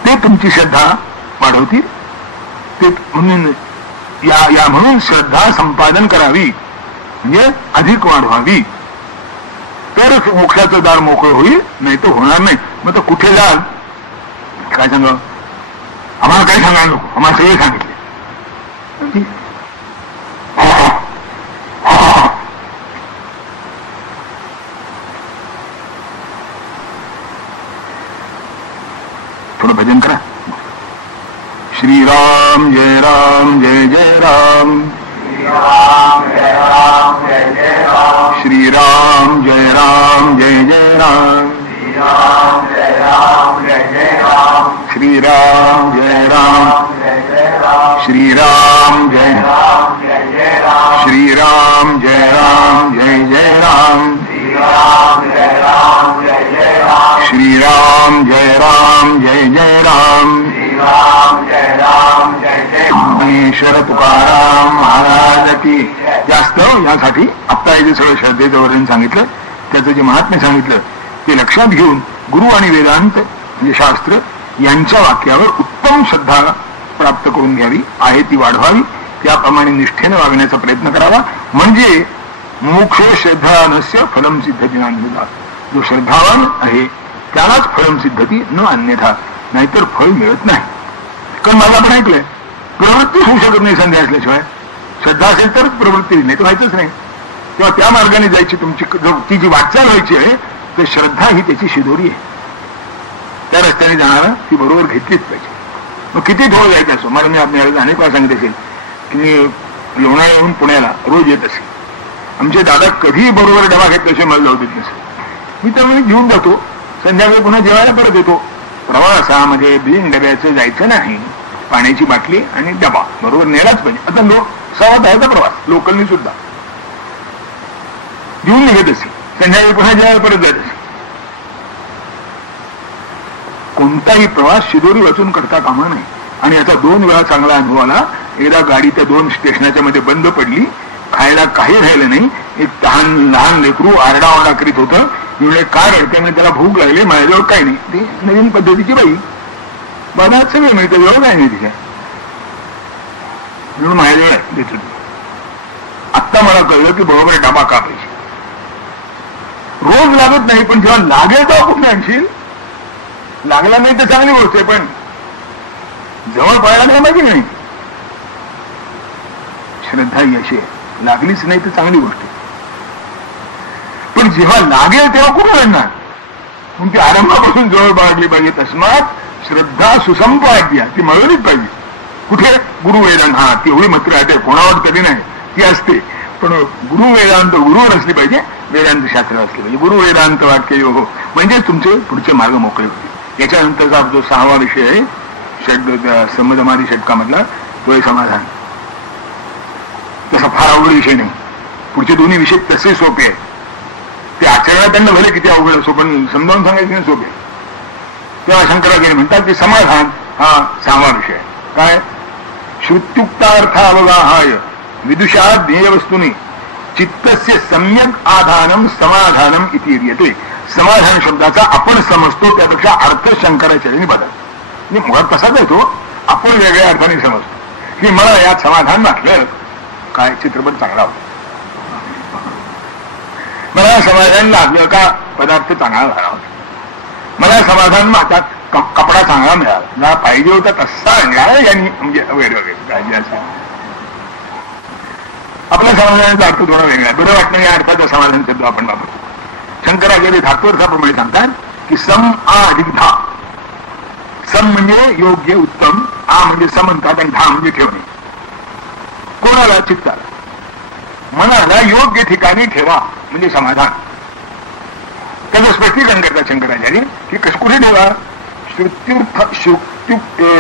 ते तुमची श्रद्धा वाढवतील. ते म्हणून म्हणून श्रद्धा संपादन करावी, म्हणजे अधिक वाढवावी, तरच मोक्षाचं दार मोकळं होईल, नाही तर होणार नाही. मग तर कुठे जाल? काय सांगा? आम्हाला काय सांगायला नको, आम्हाला सगळे सांगितले. थोडं भजन करा. श्रीराम जय राम जय जय राम, श्रीराम जय राम जय जय राम, श्रीराम जय राम जय जय राम, श्रीराम जय राम जय जय राम, श्रीराम जय राम जय जय राम, श्रीराम जय राम जय जय राम, श्रीराम जय राम जय जय राम, श्रीराम जय राम जय जय राम, श्रीराम जय राम जय जय राम, श्रीराम जय राम जय जय राम. ईश्वर तुकाराम महाराज की. जास्त यासाठी आत्ता जे सगळं श्रद्धेचं वर्णन सांगितलं, त्याचं जे महात्म्य सांगितलं ते लक्षात घेऊन गुरु आणि वेदांत म्हणजे शास्त्र यांच्या वाक्यावर उत्तम श्रद्धा प्राप्त करून घ्यावी, आहे ती वाढवावी, त्याप्रमाणे निष्ठेने वागण्याचा प्रयत्न करावा. म्हणजे मोक्ष श्रद्धानस्य फलम सिद्धतीनान्यथा. जो श्रद्धावान आहे त्यालाच फलम सिद्धती न अन्यथा, नाहीतर फळ मिळत नाही. कारण मला आपण ऐकलंय प्रवृत्ती होऊ शकत नाही संध्या असल्याशिवाय. श्रद्धा असेल तरच प्रवृत्ती, नाही तर व्हायचंच नाही. तेव्हा त्या मार्गाने जायची तुमची ती जी वाटचाल व्हायची आहे, तर श्रद्धा ही त्याची शिदोरी आहे. त्या रस्त्याने जाणारा ती बरोबर घेतलीच पाहिजे. मग किती ढोळ जायचं असो. मला मी आपल्याला अनेक वेळा सांगित असेल की मी लोणावळ्याहून पुण्याला रोज येत असेल. आमचे दादा कधी बरोबर डबा घेतल्याशिवाय मला जाऊ देत नसेल. मी तर घेऊन जातो, संध्याकाळी पुन्हा जेवायला परत येतो. प्रवासामध्ये बिन डब्याचं जायचं नाही. पाण्याची बाटली आणि डबा बरोबर नेलाच पाहिजे. आता 6 तासाचा प्रवास लोकलनी सुद्धा घेऊन निघत असेल, संध्याकाळी पुन्हा जेवायला परत जात असेल. कोणताही प्रवास शिदोरी वाचून करता कामा नाही. आणि याचा 2 वेळा चांगला अनुभव आला. एकदा गाडी त्या 2 स्टेशनाच्या मध्ये बंद पडली, खायला काही राहिलं नाही. एक लहान लेकरू आरडाओरडा करीत होतं. एवढे काय त्यामुळे त्याला भूक लागली, माझ्याजवळ काही नाही. ती नवीन पद्धतीची बाई, बाजारात सगळं मिळतं, जवळ काय नाही तिच्या, म्हणून माझ्याजवळ देतो. आत्ता मला कळलं की बरोबर डबा का पाहिजे. रोज लागत नाही, पण जेव्हा लागेल तेव्हा कुठे आणशील. लागला नाही तर चांगली गोष्ट आहे, पण जवळ पळायला नाही माहिती नाही. श्रद्धा ही अशी आहे, लागलीच नाही तर चांगली गोष्ट आहे, पण जेव्हा लागेल तेव्हा कुठं आणणार. म्हणून ती आरंभापासून जवळ बाळगली पाहिजे. तस्मात श्रद्धा सुसंपाद्या, ती मिळवलीच पाहिजे. कुठे? गुरु वेदांत. हा, ती होळी मात्र आहे, कोणावर कधी नाही ती असते, पण गुरु वेदांत गुरुवर असली पाहिजे, वेदांत शास्त्र असले पाहिजे. गुरु वेदांत वाक्य योग, म्हणजे तुमचे पुढचे मार्ग मोकळे होतील. याच्यानंतरचा जो 6वा विषय आहे समधमादी षटकामधला, तो आहे समाधान. तसा फार अवघड विषय नाही. पुढचे दोन्ही विषय तसे सोपे आहेत. ते आचरणात त्यांना भले किती अवघड असो, पण समजावून सांगायचे नाही सोपे. तेव्हा शंकराचार्य म्हणतात की समाधान हा 6वा विषय आहे. काय? श्रुत्युक्तार्थावगाहाय विदुषा ध्येयवस्तुनी चित्तस्य सम्यक आधानम समाधानम इति येते. समाधान शब्दाचा आपण समजतो त्यापेक्षा अर्थ शंकराचार्यांनी बदल. म्हणजे मुळात तसाच आहे तो, आपण वेगळ्या अर्थाने समजतो की मला यात समाधान वाटलं, काय चित्रपट चांगला होता, मला समाधान लागलं का पदार्थ चांगला झाला होता, मला समाधान वाटतात कपडा चांगला मिळाला, जरा पाहिजे होता तसा मिळाला यांनी, म्हणजे वेगवेगळे काळजी असेल. आपल्या समाधानाचा अर्थ थोडा वेगळा, बरं वाटणं या अर्थाचा समाधान शब्द आपण वापरतो. शंकराचार्य धात्वर्थाप्रमाणे सांगतात की सम आ अधिक धा. सम म्हणजे योग्य उत्तम, आ म्हणजे समंतात, आणि धा म्हणजे ठेवणे. कोणाला? चित्ताला, मनाला योग्य ठिकाणी ठेवा म्हणजे समाधान. त्याचं स्पष्टीकरण करतात शंकराचार्य की कुठे ठेवा?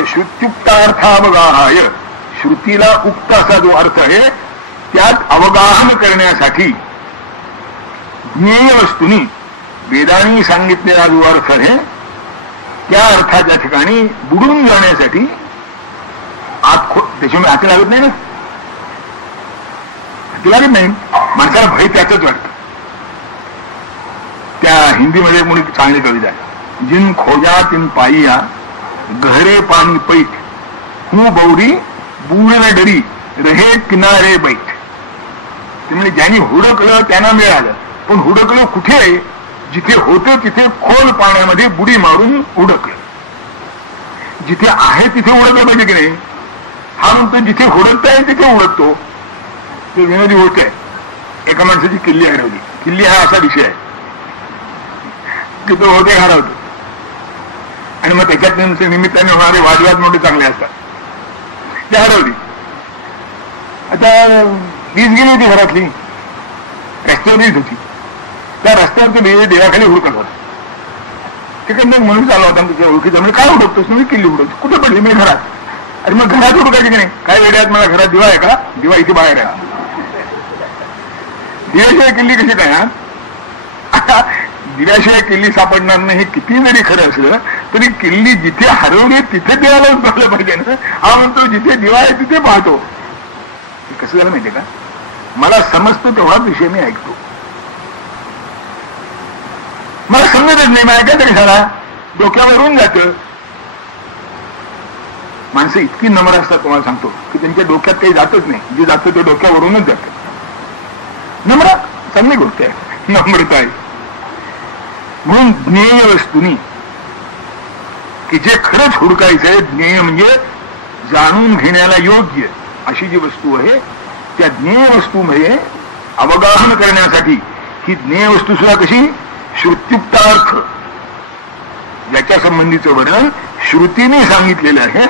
श्रुत्युक्तार्थावगाहाय, श्रुतीला उक्त असा जो अर्थ आहे त्यात अवगाहन करण्यासाठी ज्ञेय वस्तूंनी वेदांनी सांगितलेला जो अर्थ आहे त्या अर्थाच्या ठिकाणी बुडून जाण्यासाठी त्याच्यामुळे हाती लागत नाही ना, हाती लागत नाही. माणसाला भय त्याच वाटतं. त्या हिंदीमध्ये मुली चांगली कविता आहे, जिन खोजा तिन पाईया गहरे पाणी पैठ, हूं बौरी बूढ डरी रहे किनारे बैठ. म्हणजे ज्यांनी हुडकलं त्यांना मिळालं, पण हुडकलं कुठे? जिथे होतं तिथे खोल पाण्यामध्ये बुडी मारून हुडकलं. जिथे आहे तिथे हुडकलं पाहिजे की नाही? हा म्हणतो जिथे हुडकता आहे तिथे हुडकतो. ते विनोदी गोष्ट आहे. एका माणसाची किल्ली हरवली. किल्ली हा असा विषय आहे की तो होते हरवतो, आणि मग त्याच्यात निमित्ताने होणारे वादविवाद मोठे चांगले असतात. ते हरवली. आता वीज गेली होती घरातली, रस्त्यावर वीज होती. त्या रस्त्यावर देवाखाली हुडकत होता. तिकडनं म्हणून चालला होता तुझ्या ओळखीचा, म्हणजे काय हुडकतोस? मी किल्ली हुडकतो. कुठे पडली? मी घरात. अरे मग घरात हुडकायची की नाही? काय वेळात मला घरात दिवा आहे का? दिवा इथे बाहेर आहे. दिव्याशिवाय किल्ली कशी काय? आता दिव्याशिवाय किल्ली सापडणार नाही हे किती जरी खरं असलं तरी किल्ली जिथे हरवली तिथे देवाला उतरलं पाहिजे ना. हा म्हणतो जिथे दिवा आहे तिथे पाहतो. कसं झालं माहितीये का? मला समजतो तेव्हाच विषय मी ऐकतो. मला समजतच नाही, मला ऐकायचं तरी झाला डोक्यावरून जातं. माणसं इतकी नम्र असतात तुम्हाला सांगतो की त्यांच्या डोक्यात काही जातच नाही. जे जातं ते डोक्यावरूनच जातं. नम्र चांगली गोष्ट आहे, नम्रता आहे. म्हणून ज्ञेय वस्तूंनी की जे खरंच हुडकायचंय, ज्ञेय म्हणजे जाणून घेण्याला योग्य अशी जी वस्तू आहे त्या ज्ञेय वस्तूमध्ये अवगाहन करण्यासाठी ही ज्ञेय वस्तू सुद्धा कशी? श्रुत्युक्तार्थ, ज्याच्या संबंधीचं वर्णन श्रुतीने सांगितलेलं आहे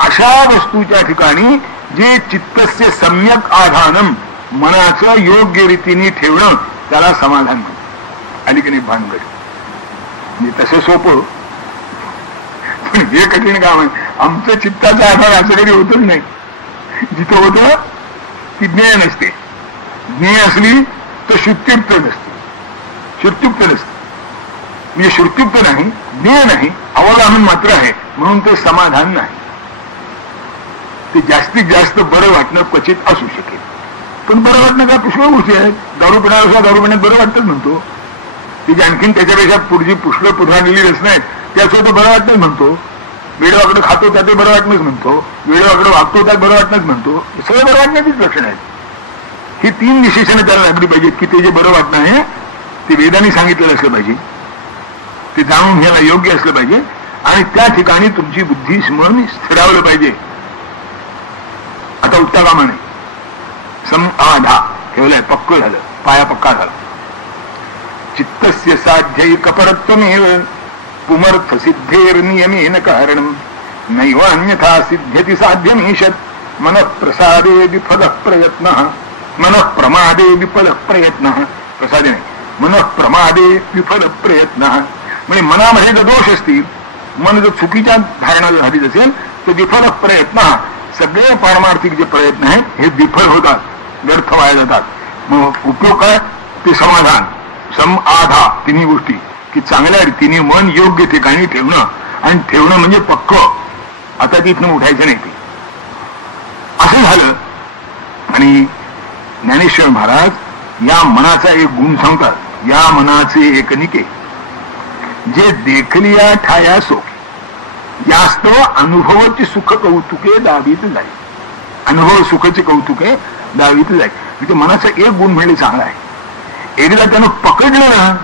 अशा वस्तूच्या ठिकाणी जे चित्तस्य सम्यक आधानम, मनाचं योग्य रीतीने ठेवणं, त्याला समाधान म्हणतात. आली की नाही भानगड? म्हणजे तसं सोपं, पण हे कठीण काम आहे. आमचं चित्ताचा आधार असं कधी होतच नाही. जिथं होतं ती ज्ञेय नसते. ज्ञेय असली तर श्रुत्युक्त नसते. श्रुत्युक्त नसते म्हणजे श्रुत्युक्त नाही, ज्ञेय नाही, अवगाहन मात्र आहे. म्हणून ते समाधान नाही. ते जास्तीत जास्त बरं वाटणं क्वचित असू शकेल. पण बरं वाटणं का पुष्कळ गोष्टी आहेत. दारू पिण्यापेक्षा दारू पिण्यात बरं वाटतच म्हणतो. तिची आणखीन त्याच्यापेक्षा पुढची पुष्कळ पुन्हा दिलेलीच नाहीत, त्यासोबत बरं वाटणंच म्हणतो. वेडवाकडं खातो त्यात बरं वाटणंच म्हणतो. वेडवाकडं वागतो त्यात बरं वाटणंच म्हणतो. सगळं बरं वाटण्याचीच लक्षणं आहेत. ही तीन विशेषणं त्याला लागली पाहिजेत की ते जे बरं वाटणं आहे ते वेदांनी सांगितलेलं असलं पाहिजे, ते जाणून घ्यायला योग्य असलं पाहिजे, आणि त्या ठिकाणी तुमची बुद्धी स्मरण स्थिरावलं पाहिजे. आता उत्तरामाने सम आधा ठेवलंय, पक्क झालं, पाया पक्का झाला. चित्तस्य साध्यैकपरत्वमेव पुमर्थ सिद्धेर नियमेन कारणं नैव अन्यथा सिद्ध्यति साध्यमीशत् मनः प्रसादे विफलः प्रयत्नः मनः प्रमादे विफलः प्रयत्नः. प्रसादे नाही, मनः प्रमादे विफलः प्रयत्नः. म्हणजे मनामध्ये जर दोष असतील, मन जर चुकीच्या धारणा झाली असेल तर विफल प्रयत्न, सगळे पारमार्थिक जे प्रयत्न आहेत हे विफल होतात, व्यर्थ व्हायला जातात. मग उपयोग काय? ते समाधान, सम आधा, तिन्ही गोष्टी की चांगल्या रीतीने मन योग्य ठिकाणी ठेवणं, आणि ठेवणं म्हणजे पक्क. आता तिथनं उठायचं नाही ते. असं झालं. आणि ज्ञानेश्वर महाराज या मनाचा एक गुण सांगतात. या मनाचे एक निके जे देखलिया ठाया सो जास्त अनुभवाची सुख कौतुके दावीत जाईल. अनुभव सुखाचे कौतुके दावीत जाईल. म्हणजे मनाचा एक गुण म्हणजे चांगला आहे. एकदा त्यानं पकडलं ना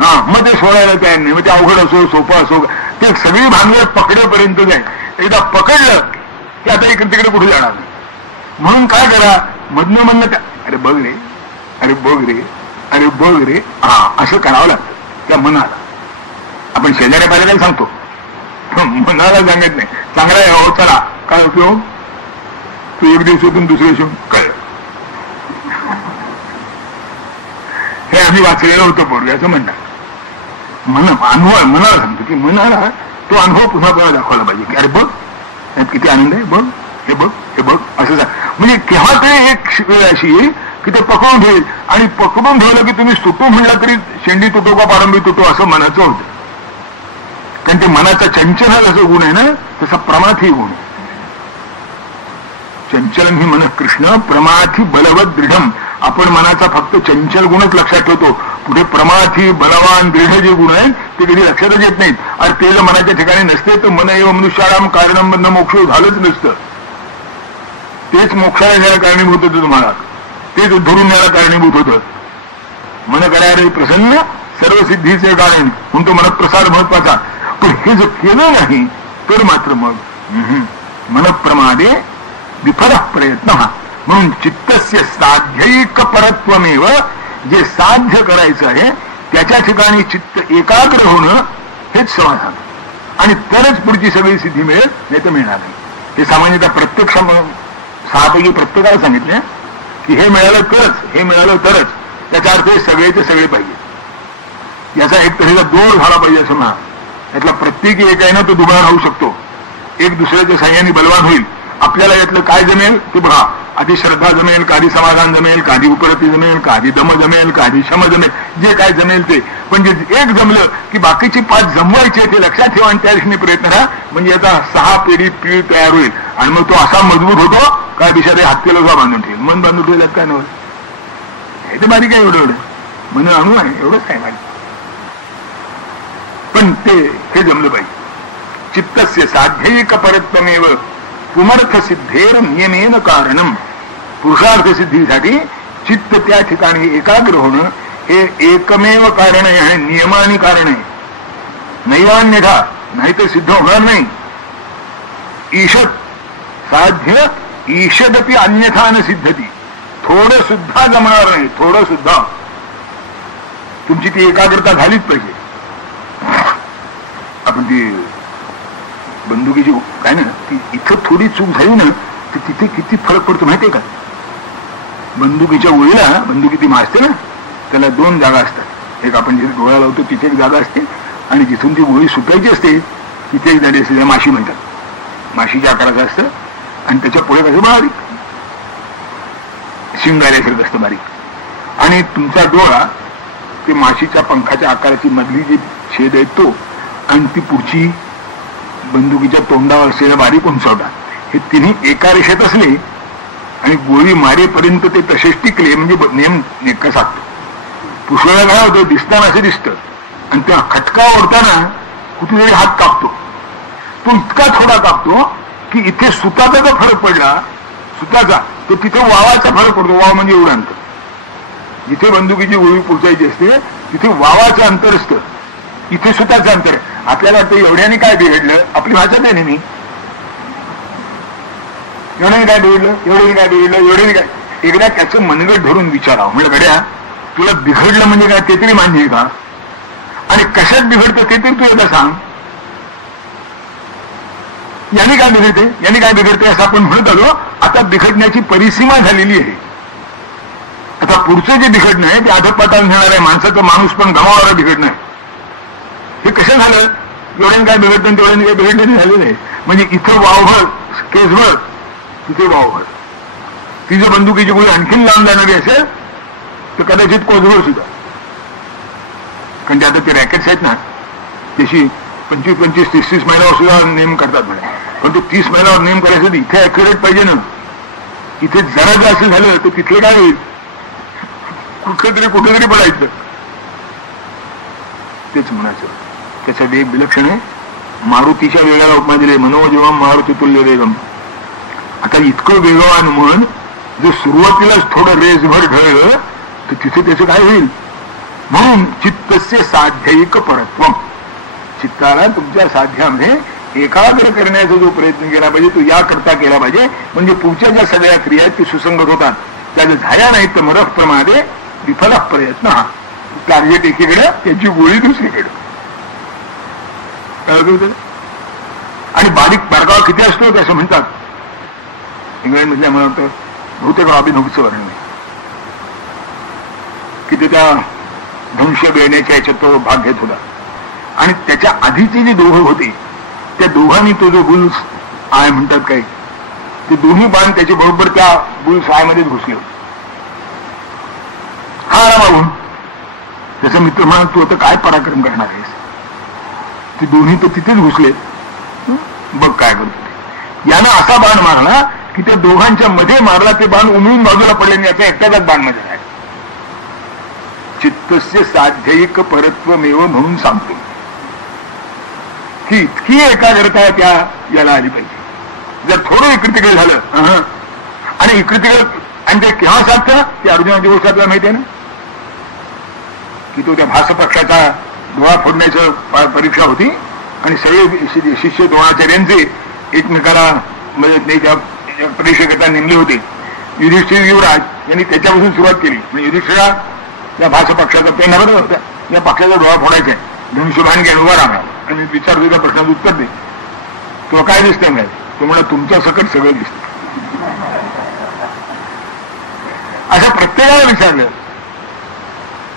मग ते सोडायला तयार नाही. मग ते अवघड असो सोपं असो ते सगळी भानगड पकडेपर्यंत जाईल. एकदा पकडलं की आता इकडे तिकडे कुठे जाणार नाही. म्हणून काय करा, मधनं त्या अरे बघ रे, अरे बघ रे, अरे बघ रे, असं करावं लागतं त्या मनाला. आपण शेजाऱ्या पाहिजे सांगतो, मनाला सांगत नाही. चांगला आहे हो चला, काय उपयोग, तू एक दिवसातून दुसऱ्या दिवशी कळलं. हे आम्ही वाचलेलं होतं पूर्वी म्हणणार. अनुभव मनाला सांगतो की मनाला तो अनुभव पुन्हा पुन्हा दाखवला पाहिजे की अरे बघ यात किती आनंद आहे, बघ हे बघ हे बघ असं सांग. म्हणजे केव्हा तरी एक वेळ अशी येईल की ते पकडून ठेवेल. आणि पकडून ठेवलं की तुम्ही सुटू म्हणला तरी शेंडी तुटो का पारंबी तुटो असं मनाचं होतं. कारण ते मनाचा चंचल हा जसं गुण आहे ना तसा प्रमाथी गुण आहे. चंचलन ही मन कृष्ण प्रमाथी बलवत दृढम. आपण मनाचा फक्त चंचल गुणच लक्षात ठेवतो, पुढे प्रमाथी बलवान दृढ जे गुण आहेत ते कधी लक्षातच येत नाहीत. आणि ते जर मनाच्या ठिकाणी नसते तर मन एव मनुष्याराम कारणम बंध मोक्ष झालंच नसतं. तेच मोक्षाला न्यायला कारणीभूत होतं, तुम्हाला तेच धरून न्यायला कारणीभूत होतं. मन करायला प्रसन्न सर्व सिद्धीचे कारण म्हणून तो मनप्रसाद महत्वाचा. पण हे जर केलं नाही तर मात्र मग मनप्रमादे विफल प्रयत्न हा. म्हणून चित्तस्य साध्यैक परत्वमेव, जे साध्य करायचं आहे त्याच्या ठिकाणी चित्त एकाग्र होणं हेच समाधान. आणि तरच पुढची सगळी सिद्धी मिळेल, नाही तर मिळणार नाही. हे सामान्यतः प्रत्यक्ष 6पैकी प्रत्येकाला सांगितले की हे मिळालं तरच, हे मिळालं तरच. त्याचा अर्थ हे सगळेचे सगळे पाहिजे. याचा एक तऱ्हेचा दोर झाला पाहिजे असं म्हणा. यातला प्रत्येकी एक आहे ना तो दुबळा राहू शकतो, एक दुसऱ्याच्या साह्याने बलवान होईल. आपल्याला यातलं काय जमेल ते बघा. आधी श्रद्धा जमेल, काधी समाधान जमेल, काधी उपरती जमेल, काधी दम जमेल, काधी शम जमेल, जे काय जमेल ते. पण जे एक जमलं की बाकीची 5 जमवायचे ते लक्षात ठेवा आणि त्या दिशेने प्रयत्न करा. म्हणजे याचा 6 पिढी पीळ तयार होईल. आणि मग तो असा मजबूत होतो काय बिचारे हातकेला बांधून ठेवेल. मन बांधून ठेवल्यात काय नव्हतं, हे तर बारीक आहे एवढं मन अणू आहे एवढंच आहे बारीक. पण ते हे जमलं पाहिजे. चित्तस्य साध्यैक परत्वमेव पुमर्थ सिद्धेर नियमेन कारणम. पुरुषार्थ सिद्धीसाठी चित्त त्या ठिकाणी एकाग्र होणं हे एकमेव कारण आहे आणि नियमाने कारण आहे. नैवान्यथा नाहीतर सिद्ध होणार नाही. ईशत साध्य ईषदपि अन्यथा न सिद्धती. थोडं सुद्धा जमणार नाही, थोडं सुद्धा. तुमची ती एकाग्रता झालीच पाहिजे. आपण ती बंदुकीची काय ना ती इथं थोडी चूक झाली ना तर तिथे किती फरक पडतो माहितीये का. बंदुकीच्या गोळीला, बंदुकी ती मारते ना त्याला 2 जागा असतात. एक आपण जिथे डोळा लावतो तिथे एक जागा असते आणि जिथून ती गोळी सुटायची असते तिथे एक जाडी असते, माशी म्हणतात. माशीच्या आकाराचं असतं आणि त्याच्या पुढे कसं बारीक शिंगाल्यासारखं असतं बारीक. आणि तुमचा डोळा ते माशीच्या पंखाच्या आकाराची मधली जी छेद आहे तो आणि ती पुढची बंदुकीच्या तोंडावर असलेला बारीक उंचवटा, हे तिन्ही एका रेषेत असले आणि गोळी मारेपर्यंत ते तसेच टिकले म्हणजे नेम नेमका साधतो. पुष्कळा काय होतं, दिसताना असं दिसतं आणि त्या खटका ओढताना कुठेतरी हात कापतो. तो इतका थोडा कापतो की इथे सुताचा जो फरक पडला, सुताचा तो तिथे वावाचा फरक पडतो. वाव म्हणजे एवढं अंतर. जिथे बंदुकीची गोळी पोचायची असते तिथे वावाचं अंतर असतं, इथे सुताचं अंतर आहे. आपल्याला वाटतं एवढ्याने काय बिघडलं, आपली भाषा आहे नेहमी एवढ्याने काय बिघडलं, एवढ्याने काय बिघडलं, एवढ्याने काय. एकदा त्याचं मनगट धरून विचारावं, म्हणजे गड्या तुला बिघडलं म्हणजे काय ते तरी मान्य आहे का, आणि कशात बिघडतं ते तरी तू एकदा सांग. याने काय बिघडते, याने काय बिघडते असं आपण म्हणत आलो. आता बिघडण्याची परिसीमा झालेली आहे. आता पुढचं जे बिघडणं आहे ते अधपाताळ घेणार आहे. माणसाचं माणूस पण गमावाला बिघडणं आहे. हे कसं झालं, एवढ्याने काय बिघडतं तेवढ्याने काय बिघडलं झालेलं आहे. म्हणजे इथं वावभर केसभर तिथे वावभर. ती जर बंदुकीची गोळी आणखीन लांब जाणारी असेल तर कदाचित कोसभर सुद्धा. कारण ते आता ते रॅकेट्स आहेत ना त्याशी 25-25, 30-30 मैलावर सुद्धा नेम करतात म्हणे. पण ते 30 मैलावर नेम करायचं तर इथे ऍक्युरेट पाहिजे ना. इथे जरा जर असं झालं तर तिथलं काय होईल, कुठेतरी पडायचं. तेच म्हणायचं. त्यासाठी एक विलक्षण आहे. मारुतीच्या वेगाला उपमा दिले, मनोजेवम मारुती तुल्य वेगम. आता इतकं वेगवान मन जर सुरुवातीलाच थोडं रेसभर ढळलं तर तिथे त्याचं काय होईल. म्हणून चित्तस्य साध्यैक परत्वम, चित्ताला तुमच्या साध्यामध्ये एकाग्र करण्याचा जो प्रयत्न केला पाहिजे तो याकरता केला पाहिजे, म्हणजे पुढच्या ज्या सगळ्या क्रिया आहेत ते सुसंगत होतात. त्याला झाल्या नाहीत तर मरह प्रमादे विफल प्रयत्न, हा टार्गेट एकीकडे त्याची गोळी दुसरीकडे. आणि बारीक बारकावा किती असतो ते असं म्हणतात इंग्लंड मधल्या, मला वाटतं बहुतेक रॉबिन हुडचं वर्णन आहे की ते त्या धनुष्य बेण्याच्या याच्यात तो भाग घेत होता. आणि त्याच्या आधीचे जे दोघं होते त्या दोघांनी तो जो बुल्स आय म्हणतात काय, ते दोन्ही बाण त्याच्या बरोबर त्या बुल्स आय मध्येच घुसले. हा मागून त्याचा मित्र म्हणा, तू आता काय पराक्रम करणार आहेस, ते दोन्ही तर तिथेच घुसले, बघ काय करतो. यानं असा बाण मारला की त्या दोघांच्या मध्ये मारला, ते बाण उमळून बाजूला पडले आणि याचा एकट्याचाच बाण मध्ये आहे. चित्तस्य साध्यैक परत्वमेव म्हणून सांगतो की इतकी एकाग्रता त्या याला आली पाहिजे. जर थोडं इकडे तिकडे झालं आणि इकडे तिकडे, आणि ते केव्हा साधतं ते अर्जुनाच्या गोष्ट आपल्याला माहिती आहे ना, की तो त्या भास पक्षाचा डोळा फोडण्याचं परीक्षा होती आणि सगळे शिष्य द्रोणाचार्यांचे एकमेकाला म्हणजे त्या परीक्षेकरता नेमले होते. युधिष्ठिर युवराज यांनी त्याच्यापासून सुरुवात केली. म्हणजे युधिष्ठिरा त्या भास पक्षाचा पेन हवं होता, या पक्षाचा डोळा फोडायचा आहे, धनुष्यबाण घेऊन उभा राहा आणि विचारतो त्या प्रश्नाचं उत्तर दे, तुला काय दिसतंय नाही, तो म्हणा तुमच्या सकट सगळं दिसतं. असं प्रत्येकाला विचारलं.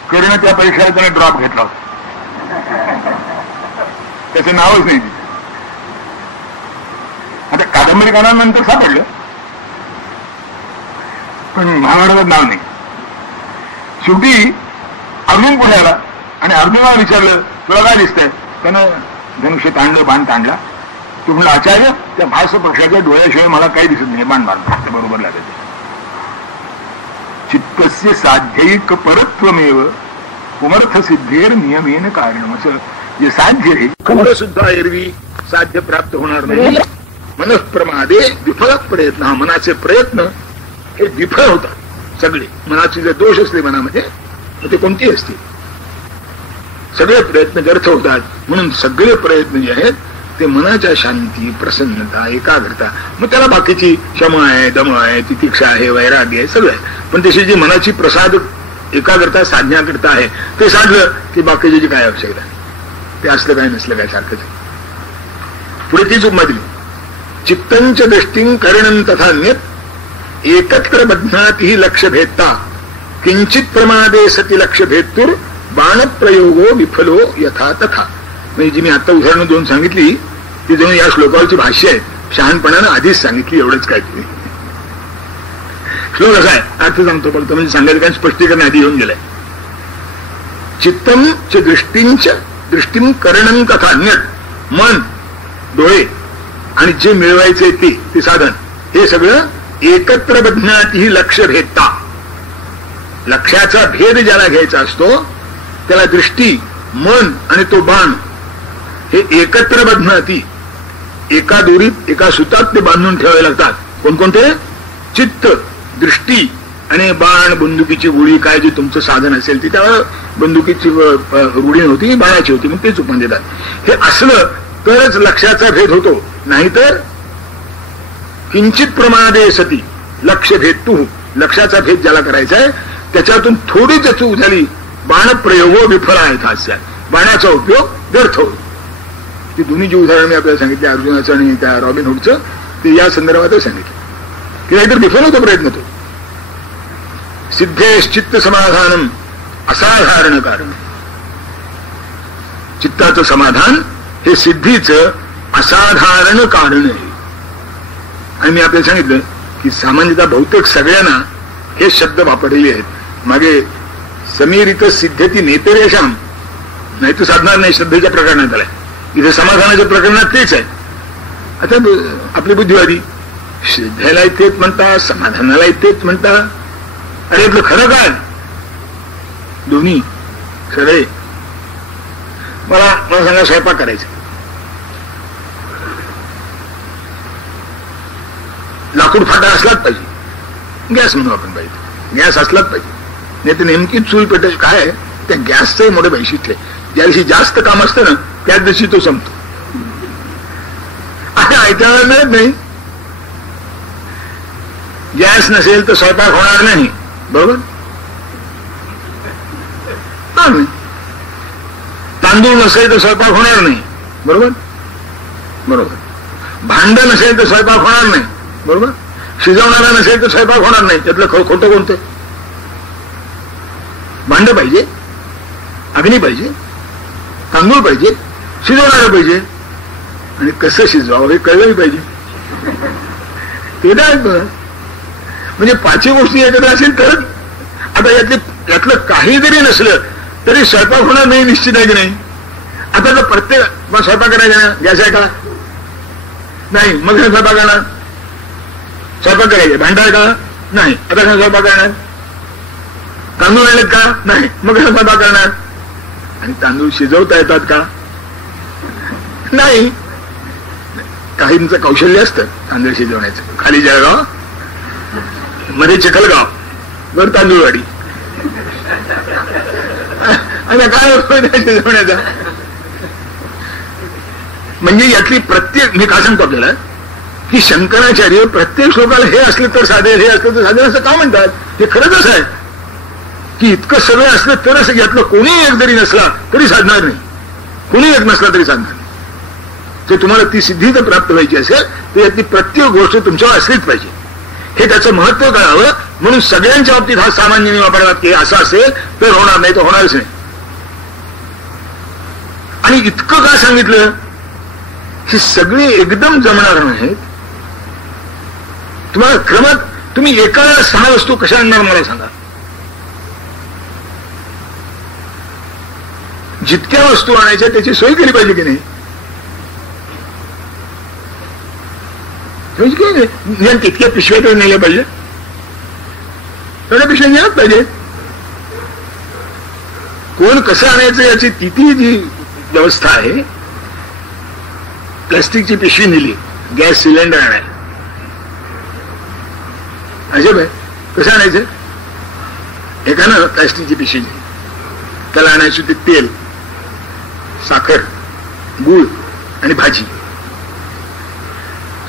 कर्ण त्या परीक्षेला त्याने ड्रॉप घेतला होता, त्याचं नावच नाही तिथे. आता कादंबरीकारांनंतर सापडलं पण महाभारतात नाव नाही. शेवटी अर्जुन पुढे आला आणि अर्जुनाला विचारलं तुला काय दिसतंय, त्यानं धनुष्य ताणलं, बाण ताणला. तो म्हणलं आचार्य त्या भास पक्षाच्या डोळ्याशिवाय मला काही दिसत नाही, बाण मारलं, त्या बरोबर लागायचं. चित्तस्य साध्यैक परत्वमेव पुमर्थ सिद्धेर नियमेन कारणम, असं जे साध्य आहे खरं सुद्धा एरवी साध्य प्राप्त होणार नाही. मनःप्रमादे विफल प्रयत्न, हा मनाचे प्रयत्न हे विफल होतात सगळे. मनाचे जे दोष असले मनामध्ये ते कोणते असतील, सगळे प्रयत्न व्यर्थ होतात. म्हणून सगळे प्रयत्न जे आहेत ते मनाच्या शांती, प्रसन्नता, एकाग्रता, मग त्याला बाकीची क्षमा आहे, दम आहे, तितिक्षा आहे, वैराग्य आहे, सगळं आहे. पण तशी जी मनाची प्रसाद एकाग्रता साधण्याकरता आहे ते साधलं की बाकीची जी काय आवश्यकता आहे ते असलं काय नसलं काय सारखंच. पुढे तीच उपमा दिली. चित्तंच दृष्टिं करणं तथा अन्यत् एकत्र बध्नाति ही लक्ष भेदता किंचित प्रमादे सती लक्ष भेदतुर बाणप्रयोगो विफलो यथा तथा. म्हणजे जी मी आता उदाहरणं दोन सांगितली ती जणू या श्लोकावरची भाष्य आहेत, शहाणपणानं आधीच सांगितली, एवढंच काय तरी. श्लोक असा आहे, अर्थ सांगतो फक्त, म्हणजे सांगायचं काय स्पष्टीकरण आधी येऊन गेलंय. चित्तम च दृष्टींच दृष्टीं करणं तथा अन्यत्, मन, डोळे आणि जे मिळवायचे ते साधन, हे सगळं एकत्र बघण्यात ही लक्ष भेदता. लक्षाचा भेद ज्याला घ्यायचा असतो त्याला दृष्टी, मन आणि तो बाण हे एकत्र बघण्याती, एका दोरीत एका सुतात ते बांधून ठेवावे लागतात. कोणकोणते? चित्त, दृष्टी आणि बाण, बंदुकीची गोळी, काय जे तुमचं साधन असेल ती. त्यावेळेला बंदुकीची रुढी होती, बाणाची होती, मग तेच उपमान देतात. हे असलं तरच लक्षाचा भेद होतो, नाहीतर किंचित प्रमाणादे सती लक्ष भेद तू, लक्षाचा भेद ज्याला करायचा आहे त्याच्यातून थोडीच चूक झाली, बाणप्रयोगो विफल आहेत हास्य, बाणाचा उपयोग व्यर्थ होतो. ती दोन्ही जी उदाहरण मी आपल्याला सांगितले, अर्जुनाचं आणि त्या रॉबिन हुडचं, ते या संदर्भातच सांगितलं की नाहीतर विफल होतो प्रयत्न तो. सिद्धेश्चित्त समाधानम असाधारण कारण, चित्ताचं समाधान हे सिद्धीचं असाधारण कारण आहे. आणि मी आपल्याला सांगितलं की सामान्यतः बहुतेक सगळ्यांना हे शब्द वापरलेले आहेत. मागे समीरित सिद्धती नेतरेशाम, नाही तर साधणार नाही श्रद्धेच्या प्रकरणात आलाय, इथे समाधानाच्या प्रकरणात तेच आहे. आता आपली बुद्धिवादी श्रद्धेला तेच म्हणता, समाधानाला तेच म्हणता. अरे आपलं खरं काय? दोन्ही सगळे. मला सांगा, स्वयंपाक करायचा, लाकूड फाटा असलाच पाहिजे, गॅस म्हणू आपण पाहिजे, गॅस असलाच पाहिजे, नाही तर नेमकी चूल पेटायची काय आहे त्या गॅसचंही मोठे वैशिष्ट्य आहे. ज्या दिवशी जास्त काम असतं ना त्याच दिवशी तो संपतो आणि ऐकायला मिळत नाही. गॅस नसेल तर स्वयंपाक होणार नाही, बरोबर? तांदूळ नसेल तर स्वयंपाक होणार नाही, बरोबर? बरोबर. भांड नसेल तर स्वयंपाक होणार नाही, बरोबर? शिजवणारा नसेल तर स्वयंपाक होणार नाही. त्यातलं खोटं कोणतं? भांड पाहिजे, अग्नी पाहिजे, तांदूळ पाहिजे, शिजवणारा पाहिजे, आणि कसं शिजवावं हे कळलंही पाहिजे. ते नाही म्हणजे पाचही गोष्टी एकत्र असेल तर. आता यातलं काही जरी नसलं तरी स्वयंपाक होणार नाही निश्चित आहे की नाही? आता तर प्रत्येक स्वयंपाक करायचा ना, गॅस आहे का? नाही. मग स्वयंपाक करणार? स्वयंपाक करायचे. भांडा आहे का? नाही. आता स्वयंपाक करणार? तांदूळ आलेत का? नाही. मग स्वयंपाक करणार? आणि तांदूळ शिजवता येतात का? नाही. काहींचं कौशल्य असतं तांदूळ शिजवण्याचं. खाली जळगाव, मध्ये चिखलगाव, वर तांदूळवाडी, आणि काय शिजवण्याचा. म्हणजे यातली प्रत्येक, मी का सांगतो आपल्याला की शंकराचार्य प्रत्येक श्लोकाला हे असलं तर साधे, हे असलं तर साधे असं का म्हणतात? हे खरंच असं आहे की इतकं सगळं असलं तरच यातलं कोणी एक जरी नसला तरी साधणार नाही. कोणी एक नसला तरी साधणार नाही. जर तुम्हाला ती सिद्धी जर प्राप्त व्हायची असेल तर यातली प्रत्येक गोष्ट तुमच्यावर असलीच पाहिजे. हे त्याचं महत्व कळावं म्हणून सगळ्यांच्या बाबतीत हा सामान्य नियम वापरतात की असं असेल तर होणार, नाही तर होणारच नाही. आणि इतकं का सांगितलं? हे सगळे एकदम जमणार नाहीत. तुम्हाला क्रमात तुम्ही एका 6 वस्तू कशा आणणार मला सांगा? जितक्या वस्तू आणायच्या त्याची सोय केली पाहिजे की नाही? तितक्या पिशव्या तरी नेल्या पाहिजे, तेवढ्या पिशव्या नेल्याच पाहिजे. कोण कसं आणायचं याची ती जी व्यवस्था आहे. प्लास्टिकची पिशवी नेली गॅस सिलेंडर आणायला, अजब आहे. कसं आणायचं? एकानं प्लास्टिकची पिशवी नेली, त्याला आणायची ते तेल, साखर, गूळ आणि भाजी.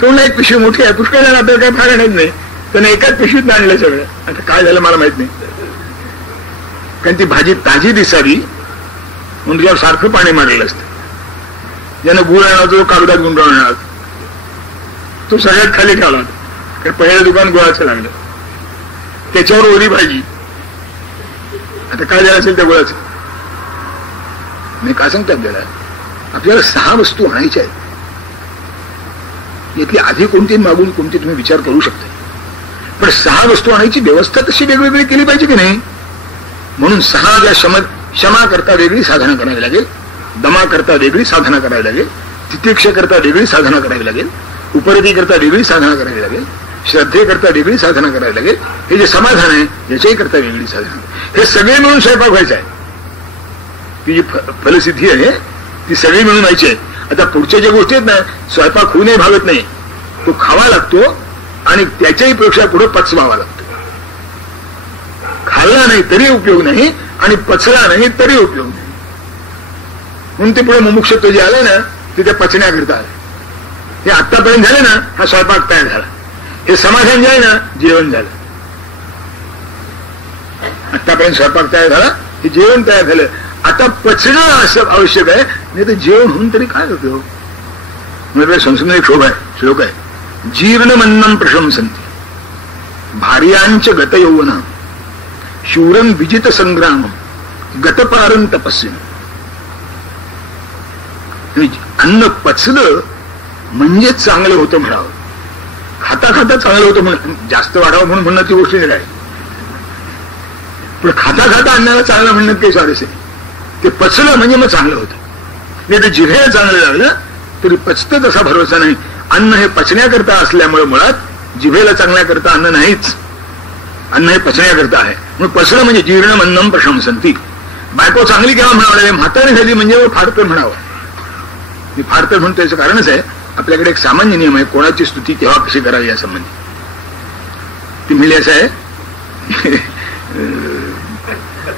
तो एक पिशवी मोठी आहे, पुष्कळ जण आपल्याला काही फार आणत नाही, त्याने एकाच पिशवीत आणलं सगळं. आता काय झालं मला माहित नाही, कारण ती भाजी ताजी दिसावी म्हणून त्याच्यावर सारखं पाणी मारलेलं असतं. ज्यानं गुळ आणला तो कागदात गुंडाळून आणला, तो सगळ्यात खाली ठेवला, कारण पहिलं दुकान गुळाचं लागलं, त्याच्यावर ओली भाजी. आता काय झालं असेल त्या गुळाचं? मी काय सांगतो आपल्याला 6 वस्तू आणायच्या आहेत. यातली आधी कोणती मागून कोणती तुम्ही विचार करू शकता, पण 6 वस्तू आणायची व्यवस्था तशी वेगवेगळी केली पाहिजे की नाही? म्हणून 6 ज्या क्षमा करता वेगळी साधना करावी लागेल, दमा करता वेगळी साधना करावी लागेल, तितिक्षा करता वेगळी साधना करावी लागेल, उपरती करता वेगळी साधना करावी लागेल, श्रद्धेकरता वेगळी साधना करावी लागेल. हे जे समाधान आहे याच्याही करता वेगळी साधना. हे सगळे मिळून स्वयंपाक व्हायचा आहे. ती जी फलसिद्धी आहे ती सगळी मिळून व्हायची आहे. आता पुढच्या ज्या गोष्टी आहेत ना, स्वयंपाक होऊनही भागत नाही, तो खावा लागतो आणि त्याच्याही पेक्षा पुढे पचवावा लागतो. खाल्ला नाही तरी उपयोग नाही आणि पचला नाही तरी उपयोग नाही. म्हणून ते पुढे मुमुक्षत्व जे आलं ना ते त्या पचण्याकरता आलं. हे आतापर्यंत झाले ना, हा स्वयंपाक तयार झाला. हे समाधान जे आहे ना, जेवण झालं. आतापर्यंत स्वयंपाक तयार झाला, हे जेवण तयार झालं. आता पचणं असं आवश्यक आहे, नाही तर जेवण होऊन तरी काय उपयोग? म्हणजे संस्कृत एक श्लोक आहे, जीर्णमन्नं प्रशंसन्ति भार्यांच गत यौवना शूरं विजित संग्राम गतपारं तपस्विन. अन्न पचलं म्हणजे चांगलं होतं म्हणावं. खाता खाता चांगलं होतं म्हणून जास्त वाढावं म्हणून म्हणणं ती गोष्ट नाही आहे. पण खाता खाता अन्नाला चांगलं म्हणणं काही स्वारस्य नाही. ते पचलं म्हणजे मग चांगलं होतं. नाही तर जिभेला चांगलं लागलं तरी पचतं तसा भरोसा नाही. अन्न हे पचण्याकरता असल्यामुळे मुळात जिभेला चांगल्याकरता अन्न नाहीच. अन्न हे पचण्याकरता आहे. मग पचलं म्हणजे जीर्णमन्नं प्रशंसन्ति. बायको चांगली केव्हा म्हणावं, म्हातारी झाली म्हणजे फारतर म्हणावं. मी फारतर म्हणतो याचं कारणच आहे, आपल्याकडे एक सामान्य नियम आहे कोणाची स्तुती केव्हा कशी करावी यासंबंधी. ती म्हणली असं आहे,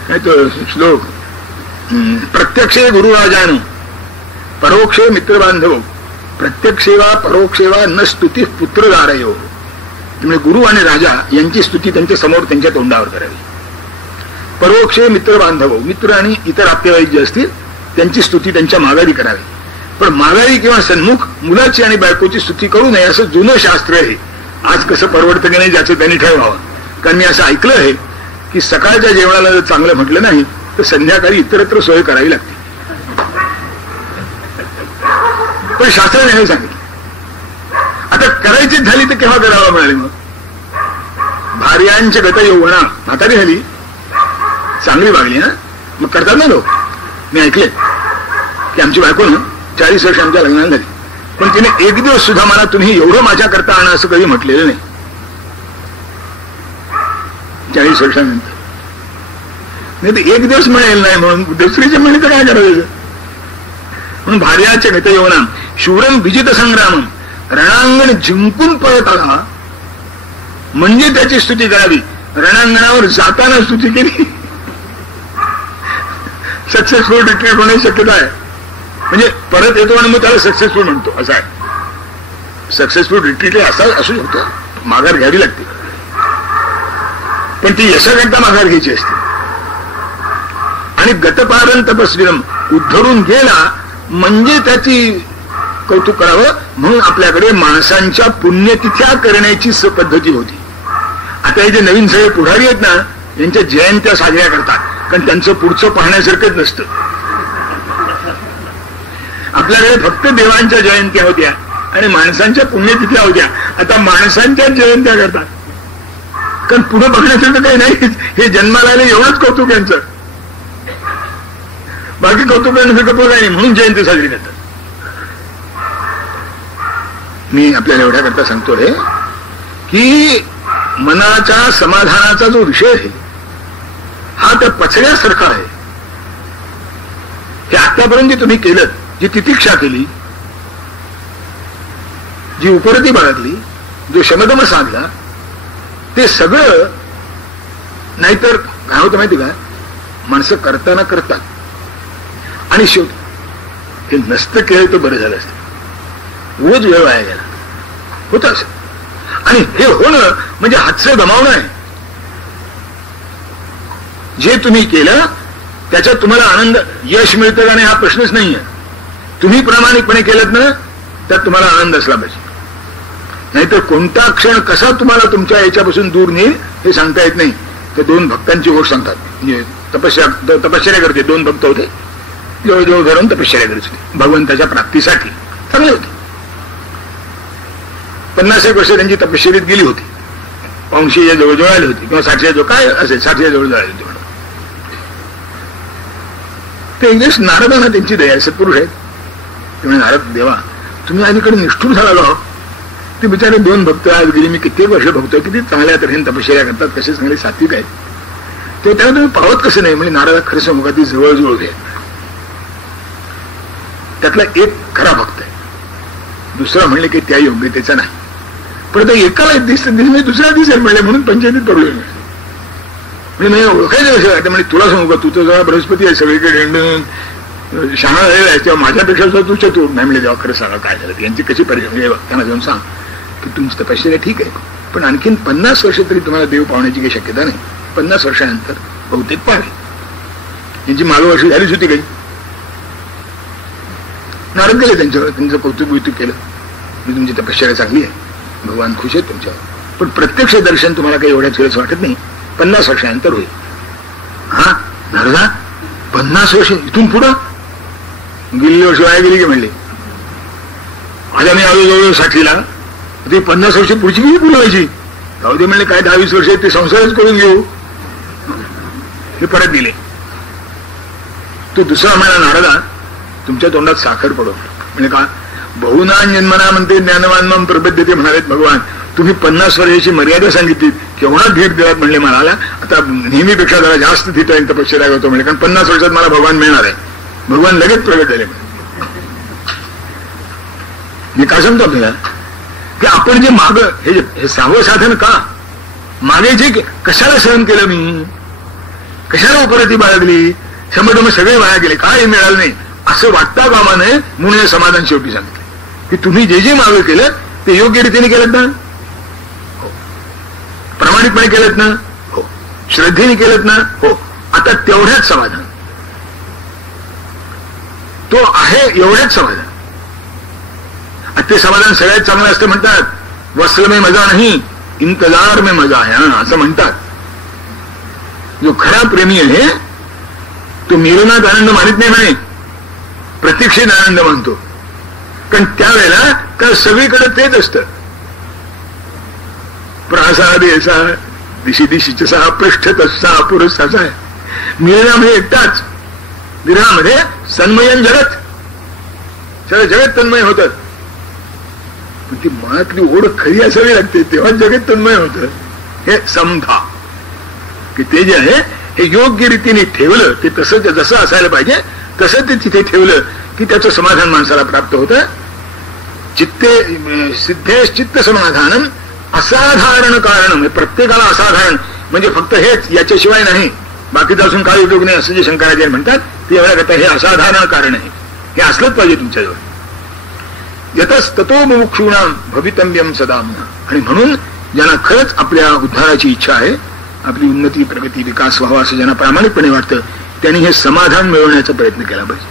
काय तो श्लोक, प्रत्यक्षे गुरुराजानो परोक्षे मित्रबांधव, प्रत्यक्षेवा परोक्षेवा न स्तुती पुत्रदारयो. त्यामुळे गुरु आणि राजा यांची स्तुती त्यांच्या समोर त्यांच्या तोंडावर करावी. परोक्षे मित्रबांधव, मित्र आणि इतर आप्तेवाईक जे असतील त्यांची स्तुती त्यांच्या माघारी करावी. पण माघारी किंवा सन्मुख मुलाची आणि बायकोची स्तुती करू नये असं जुनं शास्त्र आहे. आज कसं परवडतं की नाही ज्याचं त्यांनी ठरवावं. कारण मी असं ऐकलं आहे की सकाळच्या जेवणाला जर चांगलं म्हटलं नाही तर संध्याकाळी इतरत्र सोय करावी लागते. पण शास्त्राने नाही सांगितलं. आता करायचीच झाली तर केव्हा करावं म्हणाले. मग भार्यांच्या गत यौवना, म्हातारी झाली चांगली वागली ना मग करतात ना लोक. मी ऐकले की आमची बायको ना 40 वर्ष आमच्या लग्नाला झाली पण तिने एक दिवस सुद्धा मला तुम्ही एवढं माझ्या करता आणा असं कधी म्हटलेलं नाही. 40 वर्षानंतर नाही तर एक दिवस मिळेल नाही म्हणून दुसरीचे म्हणे तर काय करायचं. म्हणून भार्याचे गत यौवना शूरम विजित संग्राम, रणांगण जिंकून परत आला म्हणजे त्याची स्तुती करावी. रणांगणावर जाताना स्तुती केली सक्सेसफुल रिट्रीट होण्याची शक्यता आहे. म्हणजे परत येतो आणि मग त्याला सक्सेसफुल म्हणतो असं आहे. सक्सेसफुल रिट्रीट असा असू शकतो, माघार घ्यावी लागते पण ती यशाकरता माघार घ्यायची असते. आणि गतपारण तपस्वीरम, उद्धरून गेला म्हणजे त्याची कौतुक करावं म्हणून आपल्याकडे माणसांच्या पुण्यतिथ्या करण्याची पद्धती होती. आता हे जे नवीन सगळे पुढारी आहेत ना यांच्या जयंत्या साजऱ्या करतात कारण त्यांचं पुढचं पाहण्यासारखंच नसतं. आपल्याकडे फक्त देवांच्या जयंत्या होत्या आणि माणसांच्या पुण्यतिथ्या होत्या. आता माणसांच्या जयंत्या करतात कारण पुढे बघण्यासारखं काही नाही. हे जन्माला आले एवढंच कौतुक यांचं, बाकी कौतुक करण्यासारखं काही नाही म्हणून जयंती साजरी करतात. मी आपल्याला एवढ्या करता सांगतोय की मनाच्या समाधानाचा जो विषय आहे हा त्या पचड्यासारखा आहे. हे आतापर्यंत तुम्ही केलं, जी तितिक्षा केली, जी उपरती बाळगली, जो शमदम साधला ते सगळं नाहीतर काय होतं माहिती का माणसं करताना करतात आणि शेवटी हे नसतं केलं तर बरं झालं असतं. रोज वेळ वाया गेला होत असं. आणि हे होणं म्हणजे हातचं गमावणं आहे. जे तुम्ही केलं त्याच्यात तुम्हाला आनंद यश मिळतं का नाही हा प्रश्नच नाहीये. तुम्ही प्रामाणिकपणे केलं ना त्यात तुम्हाला आनंद असला पाहिजे. नाहीतर कोणता क्षण कसा तुम्हाला तुमच्या याच्यापासून दूर नेईल हे सांगता येत नाही. ते 2 भक्तांची गोष्ट सांगतात. म्हणजे तपश्चर्या करते 2 भक्त होते, जवळजवळ धरून तपश्चर्या करत होते भगवंताच्या प्राप्तीसाठी. चांगले होते. 50 वर्ष त्यांची तपश्चर्येत गेली होती. 50 जवळजवळ आली होती किंवा 60 जवळ काय असेल 60 जवळजवळ आली होती. ते एक दिवस नारदांना त्यांची दया सत्पुरुष आहेत. त्यामुळे नारद देवा तुम्ही अलीकडे निष्ठूर झाला का. ते बिचारे 2 भक्त आज गेली मी कित्येक वर्ष बघतोय किती चांगल्या तऱ्हेने तपश्चर्या करतात, कसे चांगले सात्विक आहेत. ते त्याला तुम्ही पावत कसं नाही म्हणजे नारदा खरं सांगू का ती जवळजवळ घे. त्यातला एक खरा भक्त आहे, दुसरा म्हणले की त्या योग्यतेचा नाही. पण तो एकाला दिसत दुसऱ्या दिसेल म्हणले म्हणून पंचायतीत पडलो. म्हणजे ओळखायचं कसं वाटतं म्हणजे तुला सांगू का तू तर जरा बृहस्पती आहे सगळीकडे हिंडून शहाणा झालेला आहे तेव्हा माझ्यापेक्षा सुद्धा तू चतुर नाही म्हणजे जेव्हा खरं सांगा काय झालं यांची कशी परिस्थिती त्यांना जाऊन सांग की तुमची तपश्चर्या ठीक आहे पण आणखीन 50 वर्ष तरी तुम्हाला देव पावण्याची काही शक्यता नाही. 50 वर्षानंतर बहुतेक पावेल. यांची मागवर्षी झालीच होती काही. नारद गेले त्यांच्यावर, त्यांचं कौतुक केलं मी तुमची तपश्चर्या चांगली आहे, भगवान खुश आहेत तुमच्यावर. पण प्रत्यक्ष दर्शन तुम्हाला काही एवढ्याच वेळेस वाटत नाही, 50 वर्षानंतर होईल. हा नारदा 50 वर्ष इथून पुढं गेली वर्ष वाया गेली की म्हणले. आता मी आलो जवळ 60ला, ते 50 वर्ष पुढची किती पुरवायची. जाऊ दे म्हणले काय 10-20 वर्ष ते संसारच करून घेऊ. हे परत दिले. तो दुसरा म्हणा नारदा तुमच्या तोंडात साखर पडो म्हणजे का बहुनान जन्मना म्हणते ज्ञानवान प्रबद्धते म्हणालेत भगवान. तुम्ही 50 वर्षाची मर्यादा सांगितली केवढा धीर दिलात म्हणले मला. आता नेहमीपेक्षा जरा जास्त धीट आहे तपश्चर्या करतो म्हणजे कारण 50 वर्षात मला भगवान मिळणार आहे. भगवान लगेच प्रगट झाले. मी काय सांगतो आपल्याला की आपण जे माग हे 6वं साधन का मागे जे कशाला सहन केलं मी, कशाला उपरती बाळगली क्षमटम सगळे वाया गेले, काय मिळालं नाही असं वाटता कामा नये म्हणून हे समाधान शेवटी सांगितले की तुम्ही जे जे मागे केलं ते योग्य रीतीने केलं ना, हो. प्रामाणिकपणे केलं ना, हो. श्रद्धेने केलं ना, हो. आता तेवढ्याच समाधान तो आहे, एवढ्याच समाधान. ते समाधान सगळ्यात चांगलं असतं. म्हणतात वस्ल में मजा नाही, इंतजार में मजा आहे असं म्हणतात. जो खरा प्रेमी आहे तो मिलनात आनंद मानित नाही म्हणे, प्रतीक्षेत आनंद मानतो. कारण त्यावेळेला तर सगळीकडे तेच असतं. प्रासाद ऐसा दिशी दिशीचा पृष्ठ तसा पुरुष असा आहे. मिलनामध्ये एकटाच, विरहामध्ये सन्मयन जगत, सगळं जगत तन्मय होतं. पण ती मनातली ओढ खरी असावी लागते तेव्हा जगत तन्मय होतं. हे समधा की ते जे आहे हे योग्य रीतीने ठेवलं, ते तसं जसं असायला पाहिजे तसं ते तिथे ठेवलं की त्याचं समाधान माणसाला प्राप्त होतं. चित्ते सिद्धेश चित्त समाधानम असाधारण कारण. प्रत्येकाला असाधारण म्हणजे फक्त हेच, याच्याशिवाय नाही, बाकीचा असून काय उपयोग नाही असं जे शंकराचार्य म्हणतात ते एवढ्या करता हे असाधारण कारण आहे. हे असलंच पाहिजे तुमच्याजवळ. यतस ततो मुमुक्षूणाम भवितव्यम सदा. आणि म्हणून ज्यांना खरंच आपल्या उद्धाराची इच्छा आहे, आपली उन्नती प्रगती विकास व्हावा असं ज्यांना प्रामाणिकपणे वाटतं, त्यांनी हे समाधान मिळवण्याचा प्रयत्न केला पाहिजे.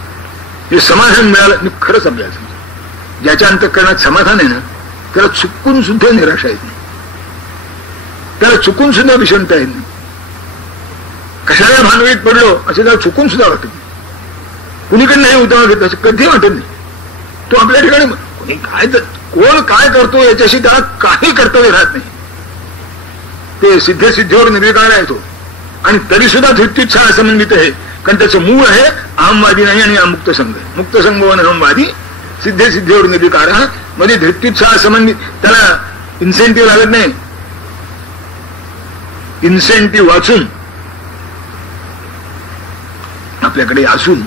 हे समाधान मिळालं खरंच आपल्याला समजा. ज्याच्या अंतःकरणात समाधान आहे ना त्याला चुकून सुद्धा निराशा येत नाही, त्याला चुकून सुद्धा विषमता येत नाही. कशाला भानगडीत पडलो असं त्याला चुकून सुद्धा वाटत नाही. कुणीकडे नाही उतावळ घेत असं कधी वाटत नाही. तो आपल्या ठिकाणी कोणी काय कोण काय करतो याच्याशी त्याला काही कर्तव्य राहत नाही. ते सिद्ध सिद्धीवर निर्विकार आहे तो, आणि तरी सुद्धा धृत्युच्छा असंबंधित आहे. कारण त्याचं मूळ आहे अहमवादी नाही आणि अमुक्त संघ. मुक्त संघ वन अहमवादी, सिद्धे सिद्धीवर निर्विकार मध्ये धृत्युच्छा संबंधित. त्याला इन्सेंटिव्ह लागत नाही. इन्सेंटिव्ह वाचून आपल्याकडे असून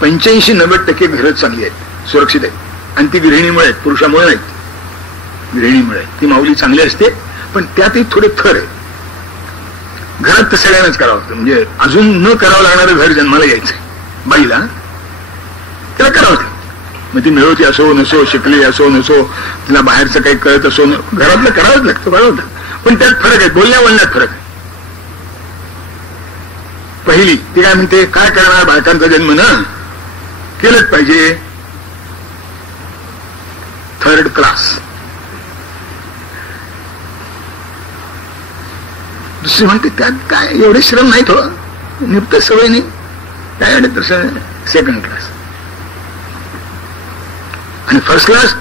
85-90% घरं चांगली आहेत, सुरक्षित आहेत. आणि ती गृहिणीमुळे आहेत, पुरुषामुळे नाहीत. गृहिणीमुळे ती माऊली चांगली असते, पण त्यातही थोडे थर आहे. घरात तर सगळ्यांनाच करावं लागतं. म्हणजे अजून न करावं लागणारं घर जन्माला यायचंय बाईला, त्याला करावं लागतं. मग ती मिळवती असो नसो, शिकली असो नसो, तिला बाहेरचं काही कळत असो, घरातलं करावंच लागतं, बरोबर. पण त्यात फरक आहे, बोलण्या बोलण्यात फरक आहे. पहिली ती काय म्हणते, काय करणार बायकांचा जन्म ना, केलंच पाहिजे, थर्ड क्लास. दुसरी म्हणते त्यात काय एवढे श्रम नाहीत हो, निपत सवय नाही, काय तसं सेकंड क्लास. आणि फर्स्ट क्लास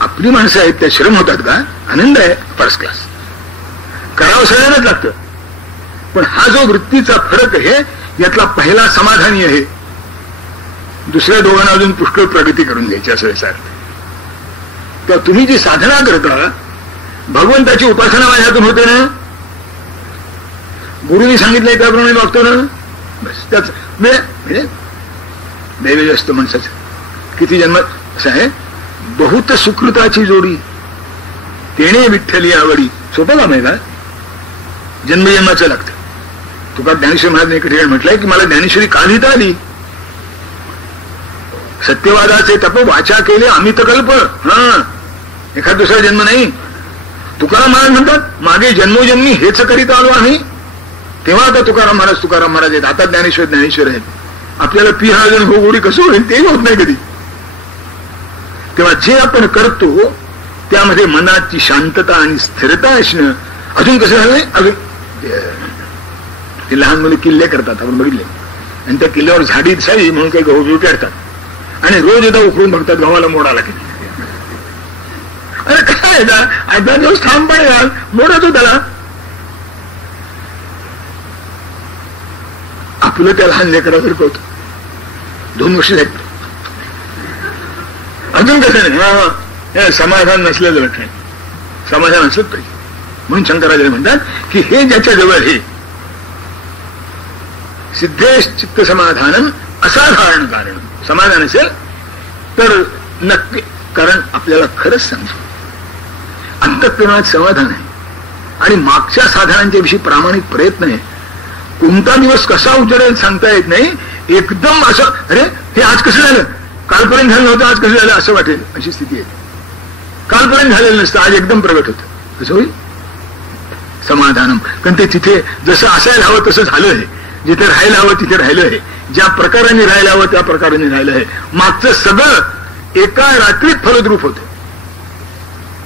आपली माणसं आहेत, त्या श्रम होतात का, आनंद आहे. फर्स्ट क्लास करावं सगळ्यांनाच लागतं. पण हा जो वृत्तीचा फरक आहे यातला पहिला समाधानी आहे. दुसऱ्या दोघांना अजून पुष्कळ प्रगती करून द्यायची असं याचा अर्थ. तर तुम्ही जी साधना करता, भगवंताची उपासना माझ्यातून होते ना, गुरुनी सांगितलंय त्याप्रमाणे वागतो ना, बस त्याच म्हणजे दैव असतं माणसाचं. किती जन्म असं आहे, बहुत सुकृताची जोडी तेणे विठ्ठली आवडी. सोपं काम आहे का, जन्मजन्माचं लागतं. तुका ज्ञानेश्वर महाराज एका ठिकाणी म्हटलंय की मला ज्ञानेश्वरी का लिहिता आली. सत्यवादाचे तप वाचा केले अमित कल्प. एखाद दुसरा जन्म नाही. तुकाराम महाराज म्हणतात मागे जन्मोजन्मी हेच करीत आलो आम्ही. तेव्हा आता तुकाराम महाराज आहेत, आता ज्ञानेश्वर आहेत. आपल्याला पी हा जण हो गोडी कसं होईल तेही होत नाही कधी. तेव्हा जे आपण करतो त्यामध्ये मनाची शांतता आणि स्थिरता असणं. अजून कसं झालंय, अजून ते लहान मुले किल्ले करतात, आपण बघितले. आणि त्या किल्ल्यावर झाडी दिसावी म्हणून काही गहू बिवटे काढतात आणि रोज एकदा उकळून बघतात गव्हाला मोड आला की. अरे काय अर्धा दिवस थांब पाणी घाल, मोड होतो त्याला. आपलं त्या लहान लेकरासारखं होतं. 2 वर्ष लागत अजून कसं नाही. समाधान नसलेलं लक्षण, समाधान असलंच पाहिजे. म्हणून शंकराचार्य म्हणतात की हे ज्याच्या जवळ हे सिद्धेश चित्त समाधान असाधारण कारण समाधान असेल तर नक्की. कारण आपल्याला खरंच सांगतो अंतःकरणात समाधान आहे आणि मागच्या साधनांच्या विषयी प्रामाणिक प्रयत्न आहे. कोणता दिवस कसा उजाडेल सांगता येत नाही. एकदम असं अरे हे आज कसं झालं, कालपर्यंत झालं नव्हतं आज कसं झालं असं वाटेल अशी स्थिती आहे. कालपर्यंत झालेलं नसतं आज एकदम प्रगट होतं. कसं होईल समाधानम. कारण ते तिथे जसं असायला हवं तसं झालं आहे, जिथे राहायला हवं तिथे राहिलं आहे, ज्या प्रकाराने राहायला हवं त्या प्रकाराने राहिलं आहे. मागचं सगळं एका रात्रीत फलद्रूप होतं,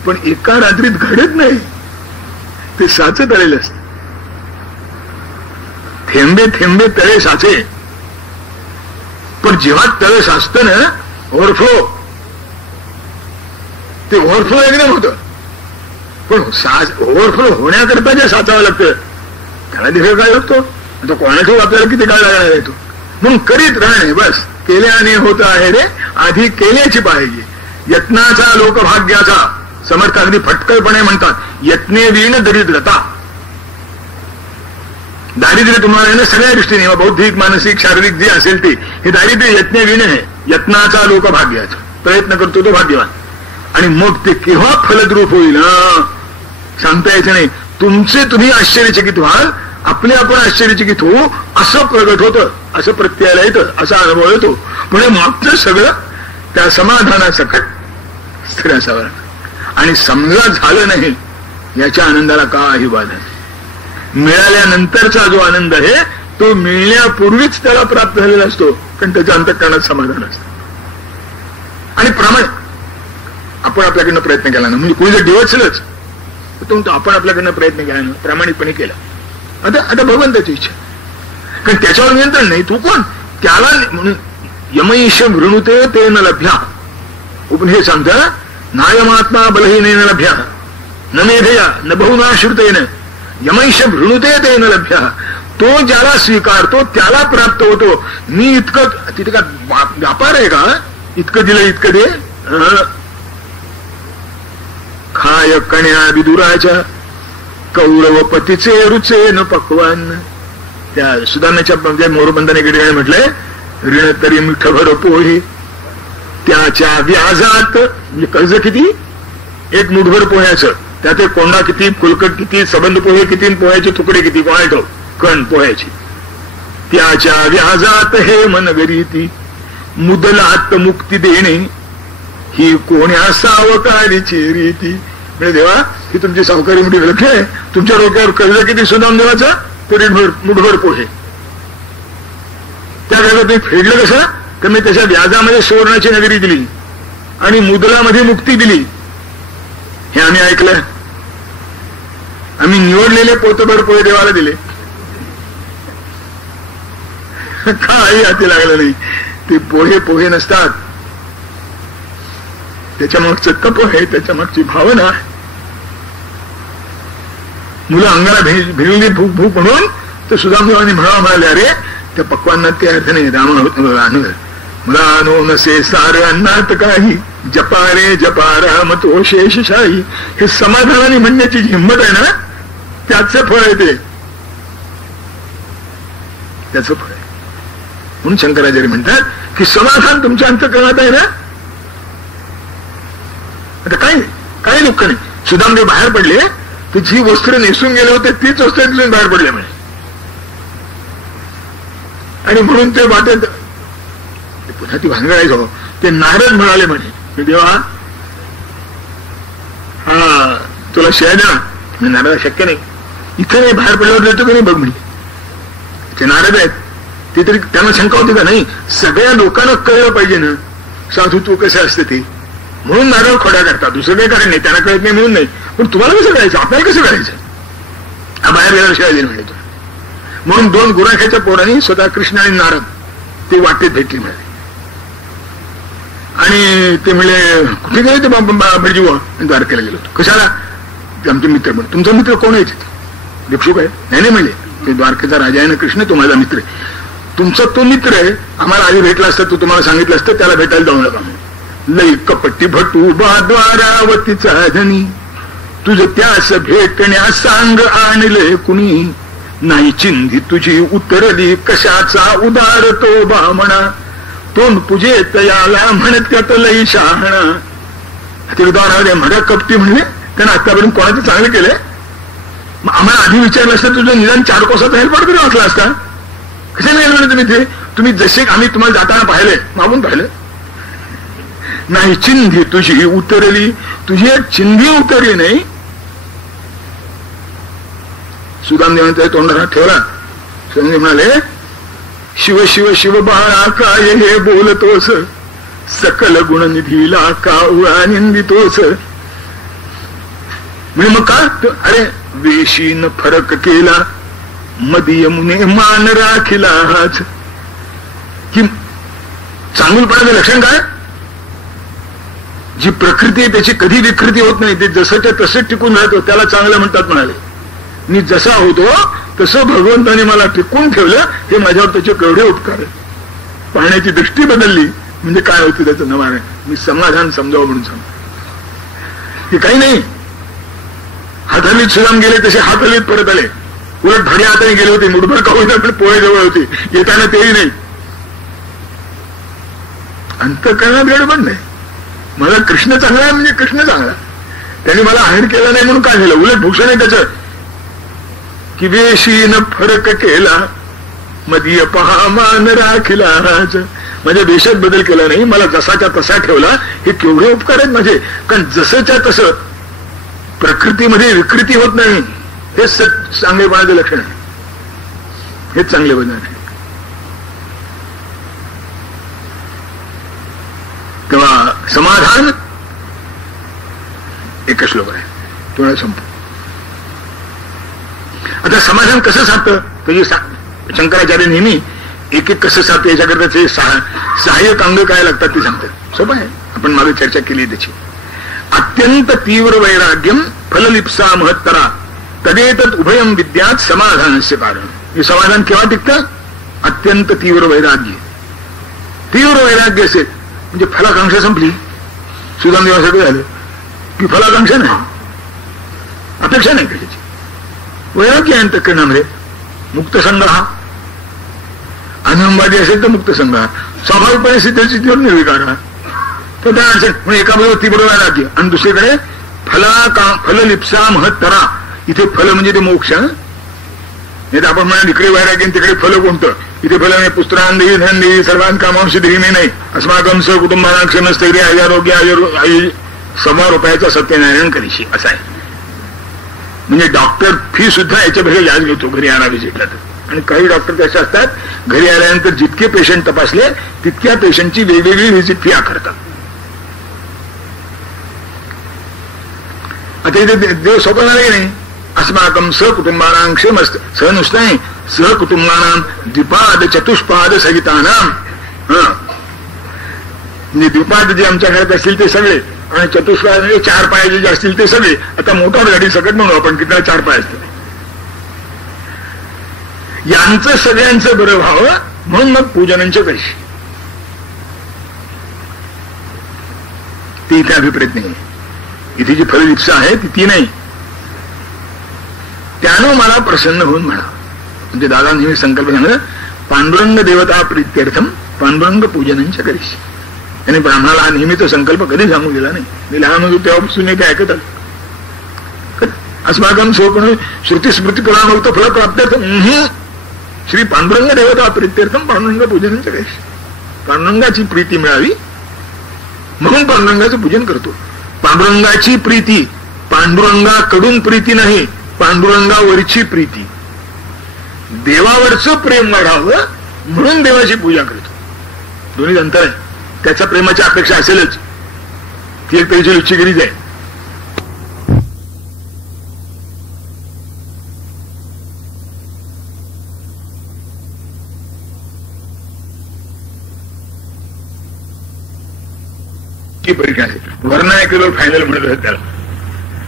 पण एका रात्रीत घडत नाही, ते साचत आलेलं असतं. थेंबे थेंबे तळे साचे. पण जेव्हा तळे साचतं ना ओव्हरफ्लो, ते ओव्हरफ्लो एकदम होतं. पण ओव्हरफ्लो होण्याकरता जे साचावं लागतं त्याला दीर्घ काळ लागतो. आता कोणाच्या आपल्याला किती काळ लागणार आहे तो. म्हणून करीत राहणे बस. केल्याने होत आहे रे, आधी केल्याची पाहिजे. यत्नाचा लोकभाग्याचा. समर्थ अगदी फटकळपणे म्हणतात यत्ने विण दरिद्रता. दारिद्र्य तुम्हाला ना सगळ्या दृष्टीने बौद्धिक मानसिक शारीरिक जे असेल ते हे दारिद्र्य यत्ने विण आहे. यत्नाचा लोकभाग्याचा. प्रयत्न करतो तो भाग्यवान. आणि मग ते केव्हा फलद्रूप होईल सांगता यायचं नाही. तुमचे तुम्ही आश्चर्यचकित व्हाल, आपले आपण आश्चर्यचकित होऊ, असं प्रगट होतं, असं प्रत्ययाला येतं, असा अनुभव येतो. पण मागचं सगळं त्या समाधानासकट स्थिर असावं. आणि समजा झालं नाही याच्या आनंदाला काही बाधा नाही. मिळाल्यानंतरचा जो आनंद आहे तो मिळण्यापूर्वीच त्याला प्राप्त झालेला असतो, कारण त्याच्या अंतःकरणात समाधान असतं. आणि प्रामाणिक आपण आपल्याकडनं प्रयत्न केला ना, म्हणजे कोणी जर डिवचलंच तर आपण आपल्याकडनं प्रयत्न केला ना, प्रामाणिकपणे केला. आता भगवंताची इच्छा, कारण त्याच्यावर नियंत्रण नाही. तू कोण त्याला म्हणून यमैष वृणुते ते न लभ्या. उपनिषद सांगता नायमात्मा बलहीनेन लभ्या न मेधया न बहुना श्रुतेन यमैष वृणुते ते न लभ्या. तो ज्याला स्वीकारतो त्याला प्राप्त होतो. मी इतकं तिथे का व्यापार आहे का, इतकं दिलं इतकं दे. खाय कण्या विदुराच्या कौरव पतीचे रुचे न पक्वान. त्या सुदाम्याच्या मोरबंधनेकडे म्हटलंय ऋण तरी मिठभर पोहे त्याच्या व्याजात. म्हणजे कर्ज किती, एक मुठभर पोह्याचं, त्यात एक कोंडा किती, फुलकट किती, सबंध पोहे किती, पोह्याचे तुकडे किती, कोणाला कण पोह्याची. त्याच्या व्याजात हे मनगरीती मुदलात मुक्ती देणे ही कोण्या सावकारीची रीती. म्हणजे देवा ही तुमची सावकारी मोठी लक्ष्य आहे. तुमच्या डोक्यावर कर्ज किती सुदाम देवाचा, तरी मुठभर पोहे. त्या कर्ज तुम्ही फेडलं कसं, तर मी त्याच्या व्याजामध्ये सुवर्णाची नगरी दिली आणि मुदलामध्ये मुक्ती दिली. हे आम्ही ऐकलं. आम्ही निवडलेले पोतभर पोहे देवाला दिले. काही हाती लागलं नाही. ते पोहे पोहे नसतात, त्याच्या मागचं तप आहे, त्याच्या मागची भावना आहे. मुलं अंगाला भिरली भूक भूक म्हणून तर सुदामदेवानी म्हणाले अरे त्या पक्वांना ते अर्थ नाही. रानो नसे सार अन्नात काही जपारे जपारा मत शेषशाही. हे समाधानाने म्हणण्याची जी हिंमत आहे ना त्याचं फळ आहे ते, त्याचं फळ आहे. म्हणून शंकराचार्य म्हणतात की समाधान तुमच्या अंतःकरणात आहे ना. आता काही दुःख नाही. सुदामदेव बाहेर पडले तर जी वस्त्र नेसून गेले होते तीच वस्त्र बाहेर पडले म्हणे. आणि म्हणून ते वाटेत पुन्हा ती भांगडायचो. ते नारद म्हणाले म्हणे देवा हा तुला शिवाय द्या. नारद शक्य नाही, इथे नाही, बाहेर पडल्यावर देतो की नाही बघ म्हणे. ते नारद आहेत ते तरी त्यांना शंका होती का नाही, सगळ्या लोकांना कळलं पाहिजे ना साधुत्व कसं असतं ते. म्हणून नारळ खोड्या करतात, दुसरं काही कारण नाही. त्यांना कळत नाही म्हणून नाही. पण तुम्हाला कसं करायचं, आपल्याला कसं करायचं, हा बाहेर गेल्यावर शिवाय देईल म्हणे. म्हणून दोन गुराख्याच्या पोरांनी स्वतः कृष्ण आणि नारद ते वाटेत भेटली म्हणे. आणि ते म्हणले कुठे गेले ते भटजीवा. द्वारकेला गेलो होतो. कशाला, आमचे मित्र म्हणे. तुमचा मित्र कोण आहे तिथे, भिक्षुक आहे. नाही म्हणले ते द्वारकेचा राजा आहे ना कृष्ण, तो माझा मित्र आहे. तुमचा तो मित्र आहे, आम्हाला आधी भेटला असतं तो तुम्हाला सांगितलं असतं त्याला भेटायला जाऊ नका. लई कपटी भटू बा द्वारावतीचा धनी तुझ त्यास भेटण्यास सांग आणले कुणी. नाही चिंधी तुझी उतरली कशाचा उदार तो बामणा. तोंड पूजेत याला म्हणत त्यात लई शहाणा. ते उदाहरण म्हणा कपटी म्हणले, त्यांना आतापर्यंत कोणाचं चांगलं केलंय. आम्हाला आधी विचारलं असतं तुझं निदान 4 कोसाचा हेल्पाट तरी वाचला असता. कसे नाही म्हणून तुम्ही ते तुम्ही जसे आम्ही तुम्हाला जाताना पाहिले मागून पाहिलं नाही. चिंधी तुझी उतरली, तुझी एक चिंधी उतरली नाही. सुदामदेवांच्या तोंडाला ठेवला. संजय म्हणाले शिव शिव शिव बाळा काय हे बोलतोस, सकल गुणनिधीला का उळा निंदितोस. म्हणजे मग का अरे वेशीन फरक केला मदी यमुने मान राखिला. हाच कि चांगुलपणाचं लक्षण काय? जी प्रकृती आहे त्याची कधी विकृती होत नाही, ते जसंच्या तसंच टिकून राहतो त्याला चांगलं म्हणतात. म्हणाले मी जसा होतो तसं भगवंताने मला टिकून ठेवलं, हे माझ्यावर त्याचे केवढे उपकार आहे. पाहण्याची दृष्टी बदलली म्हणजे काय होतं त्याचं नवाने मी समाधान समजावं म्हणून सांग. हे काही नाही. हात हल्लीत सुदाम गेले तसे हात हल्लीत परत आले. उलट भाड्या हाताने गेले होते, मुठभर का होईना पण पोळे जवळ होते. येताना तेही नाही. अंतःकरणात गडबड नाही. मला कृष्ण चांगला आहे म्हणजे कृष्ण चांगला. त्यांनी मला आहेर केला नाही म्हणून काय झालं? उलट भूषण आहे त्याचं की वेशीन फरक केला मदीय पहा मान राखिला. माझ्या देशात बदल केला नाही, मला जसाच्या तसा ठेवला. हे केवढे उपकार आहेत माझे. कारण जसंच्या तसं प्रकृतीमध्ये विकृती होत नाही. हे चांगलेपणाचं लक्षण आहे. हेच चांगले बदल आहे. तेव्हा समाधान एकच श्लोक आहे, तुम्हाला संपू. आता समाधान कसं साधतं तर शंकराचार्य नेहमी एक एक कसं साधतं याच्याकरता ते सहाय्यक अंग काय लागतात ते सांगतात. सोपं आहे, आपण मागे चर्चा केली त्याची. अत्यंत तीव्र वैराग्यम फललिप्सा महत्तरा तदेतत उभयम विद्यात समाधानस्य कारण. हे समाधान केव्हा टिकतं? अत्यंत तीव्र वैराग्य. तीव्र वैराग्य असेल म्हणजे फलाकांक्षा संपली. सुदामदेवासाठी झालं की फलाकांक्षा नाही, अपेक्षा नाही कशाची. वैराग्य अंतःकरणामध्ये मुक्त संघ हा अनंबादी असेल तर मुक्त संघ हा स्वाभाविकपणे सिद्धीवर निर्विकार हा. तर त्या अडचण म्हणजे एका बाजूला तीव्र वैराग्य आणि दुसरीकडे फललिप्सा महत्तरा. इथे फल म्हणजे ते मोक्ष. नाही तर आपण म्हणा इकडे वैराग्य तिकडे फल कोणतं? इथे फल नाही पुत्रान देवी धन देवी सर्वांत कामांशी देवी मी नाही अस्माकम स कुटुंबाला क्षमस्थैर्य आरोग्य 1.25 सत्यनारायण करीशी असं आहे. म्हणजे डॉक्टर फी सुद्धा याच्यापेक्षा जास्त घेतो घरी आला व्हिजिटला तर. आणि काही डॉक्टर कसे असतात घरी आल्यानंतर जितके पेशंट तपासले तितक्या पेशंटची वेगवेगळी व्हिजिट फी आकारतात. आता इथे देव सोपवणार नाही. अस्माकम सहकुटुंबानां क्षेमस्त सह नुसतं नाही सहकुटुंबानां द्विपाद चतुष्पाद सहितानां. म्हणजे द्विपाद जे आमच्या घरात असतील ते सगळे आणि चतुष्पाद म्हणजे 4 पायाचे जे असतील ते सगळे. आता मोटर गाडी सकट म्हणू आपण किती 4 पाय असतात. यांचं सगळ्यांचं बरं व्हावं म्हणून मग पूजनांचे कशी ती इथे अभिप्रेत नाही. इथे जी फललिप्सा आहे ती नाही. त्यानं मला प्रसन्न होऊन म्हणा. म्हणजे दादा नेहमी संकल्प सांगलं पांडुरंग देवता प्रीत्यर्थम पांडुरंग पूजनांच्या करीशी. त्याने ब्राह्मणाला हा नेहमीचा संकल्प कधी सांगू दिला नाही. मी लहान होतो तेव्हापासून ते ऐकत आलं. अस्माकम सोपण श्रुती स्मृती पुराण होतं फळ प्राप्त्यर्थम श्री पांडुरंग देवता प्रीत्यर्थम पांडुरंग पूजनांच्या करीशी. पांडुरंगाची प्रीती मिळावी म्हणून पांडुरंगाचं पूजन करतो. पांडुरंगाची प्रीती पांडुरंगाकडून प्रीती नाही, पांडुरंगावरची प्रीती. देवावरचं प्रेम वाढावं म्हणून देवाची पूजा करतो. दोन्ही अंतर आहे. त्याच्या प्रेमाची अपेक्षा असेलच, ती एक त्याची लुच्चीगिरीच आहे. परीक्षा असेल वर्णायकडे फायनल म्हणत होत त्याला.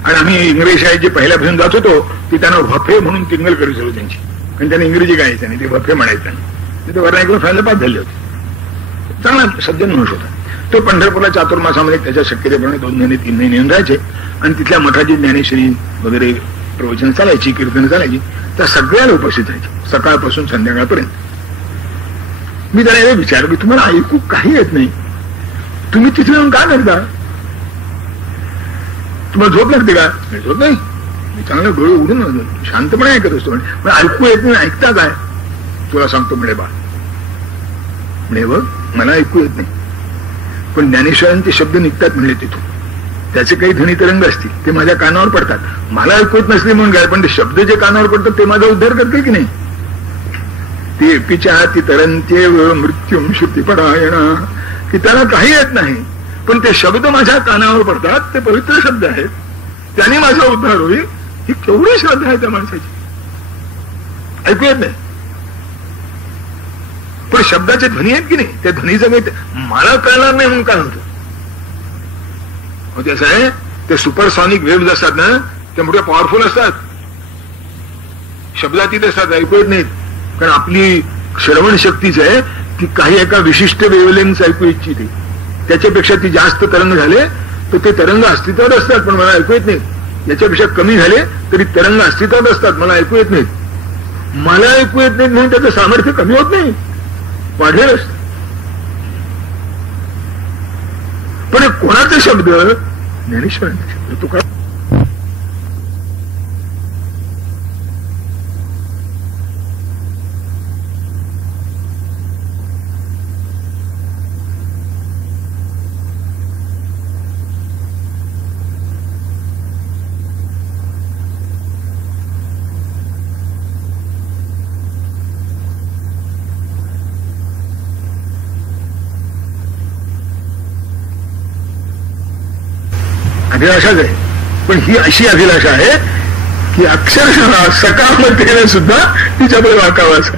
आणि आम्ही इंग्रजी शाळेत जे पहिल्यापासून जात होतो ती त्यांना भफे म्हणून किंगल करीत होतो त्यांची. पण त्यांना इंग्रजी गायचं नाही, ते भफे म्हणायचं नाही. ते वर्णायकडे फायनल पास झाले होते. चांगला सज्जन माणूस होता तो. पंढरपूरला चातुर्मासामध्ये त्याच्या शक्यतेप्रमाणे 2 महिने 3 महिने येऊन राहायचे. आणि तिथल्या मठाची ज्ञानेश्वरी वगैरे प्रवचन चालायची, कीर्तन चालायची. त्या सगळ्याला उपस्थित राहायचे सकाळपासून संध्याकाळपर्यंत. मी त्याला विचारलं की तुम्हाला ऐकू काही येत नाही, तुम्ही तिथे येऊन काय करता? तुम्हाला झोप लागते का? झोप नाही. चांगलं डोळे उघडून शांतपणे ऐकत असतो. पण ऐकू येत नाही. ऐकता काय? तुला सांगतो म्हणे बा, म्हणे बघ मला ऐकू येत नाही, पण ज्ञानेश्वरांचे शब्द निघतात म्हणले तिथून, त्याचे काही ध्वनी तरंग असतील ते माझ्या कानावर पडतात. मला ऐकू येत नसले म्हणून काय, पण ते शब्द जे कानावर पडतात ते माझा उद्धार करतील की नाही. ते एकीच्या हाती तरंते मृत्यूम श्रुतीपरायणा, की त्याला काही येत नाही, पण ते शब्द माझ्या कानावर पडतात, ते पवित्र शब्द आहेत, त्याने माझा उद्धार होईल. ही केवढी श्रद्धा आहे त्या माणसाची. ऐकू येत नाही पण शब्दाचे ध्वनी आहेत की नाही, त्या ध्वनीचं काही मला कळणार नाही म्हणून काय होतं. असं आहे, ते सुपरसॉनिक वेव्ह असतात ना, त्या मोठ्या पॉवरफुल असतात, शब्दातीत असतात, ऐकू येत नाहीत. कारण आपली श्रवण शक्तीच आहे ती काही एका विशिष्ट वेव्हलेंग्थ ऐकू इच्छिते, त्याच्यापेक्षा ती जास्त तरंग झाले तर ते तरंग अस्तित्वात असतात पण मला ऐकू येत नाही. याच्यापेक्षा कमी झाले तरी तरंग अस्तित्वात असतात, मला ऐकू येत नाहीत. मला ऐकू येत नाहीत म्हणून त्याचं सामर्थ्य कमी होत नाही, वाढलेलं असतं. पण कोणाचे शब्द? ज्ञानेश्वरांचे शब्द. तुका अभिलाषाच आहे, पण ही अशी अभिलाषा आहे की अक्षरशः सकाळमध्ये सुद्धा तिच्याकडे वाकावं असं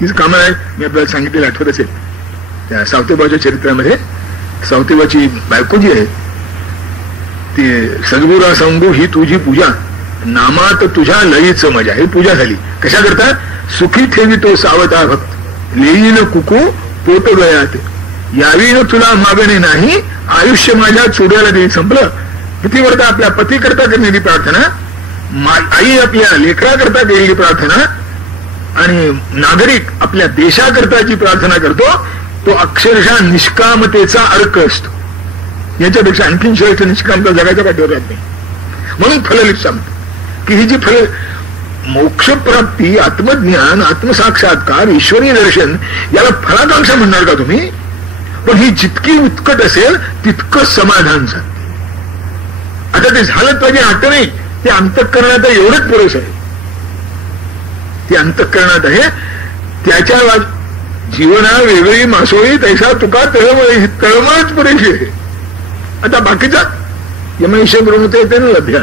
हीच कामं आहे. मी आपल्याला सांगितलेलं आठवत असेल, त्या सावतेबाच्या चरित्रामध्ये सावतेबाची बायको जी आहे ती सद्गुरा सांगू ही तुझी पूजा, नामात तुझ्या लईच मजा. ही पूजा झाली कशा करता? सुखी ठेवी तो सावता भक्त, लेईन कुकू पोट गयात, यावीन तुला मागणे नाही, आयुष्य माझ्या चुड्याला देईल. संपलं. किती वर्ष आपल्या पती करता केलेली प्रार्थना, आई आपल्या लेकराकरता केलेली प्रार्थना, आणि नागरिक आपल्या देशाकरता जी प्रार्थना करतो तो अक्षरशः निष्कामतेचा अर्क असतो. याच्यापेक्षा आणखीन श्रेष्ठ निष्कामता जगाच्या पाठीवर राहत नाही. म्हणून फललिप्त सांगतो की ही जी फल मोक्षप्राप्ती, आत्मज्ञान, आत्मसाक्षात्कार, ईश्वरी दर्शन, याला फलाकांक्षा म्हणणार का तुम्ही? पण ही जितकी उत्कट असेल तितकं समाधान साधते. आता ते झालं पाहिजे हट्ट नाही, ते अंतःकरणात एवढंच पुरेस आहे. ते अंतःकरणात आहे, त्याच्या जीवना वेगळी मासोळी तैसा तुका तळमळ, ही तळमळच पुरेशी आहे. आता बाकीचा यमैश ब्रह्मते येते ना लभ्या,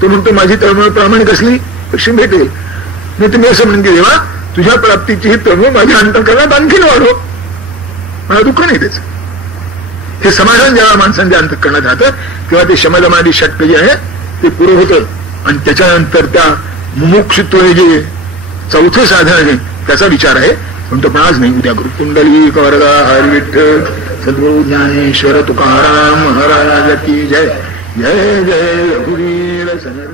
तो म्हणतो माझी तळमळ प्रामाणिक असली कशी भेटेल. नाही तुम्ही असं म्हणून की देवा तुझ्या प्राप्तीची ही तळमळ माझ्या अंतःकरणात आणखीन वाढव, मला दुःख नाही त्याचं. हे समाधान जेव्हा माणसांच्या अंतःकरणात राहतं तेव्हा ते शमदमादी षटक जे आहे ते पुरं होतं. आणि त्याच्यानंतर त्या मुमुक्षुत्व हे जे चौथं साधन आहे त्याचा विचार आहे. पण तो पण आज नाही, उद्या करू. कुंडली वरदा हर विठ्ठल सद्गुरु ज्ञानेश्वर तुकाराम महाराज की जय. जय जय रघुवीर समर्थ.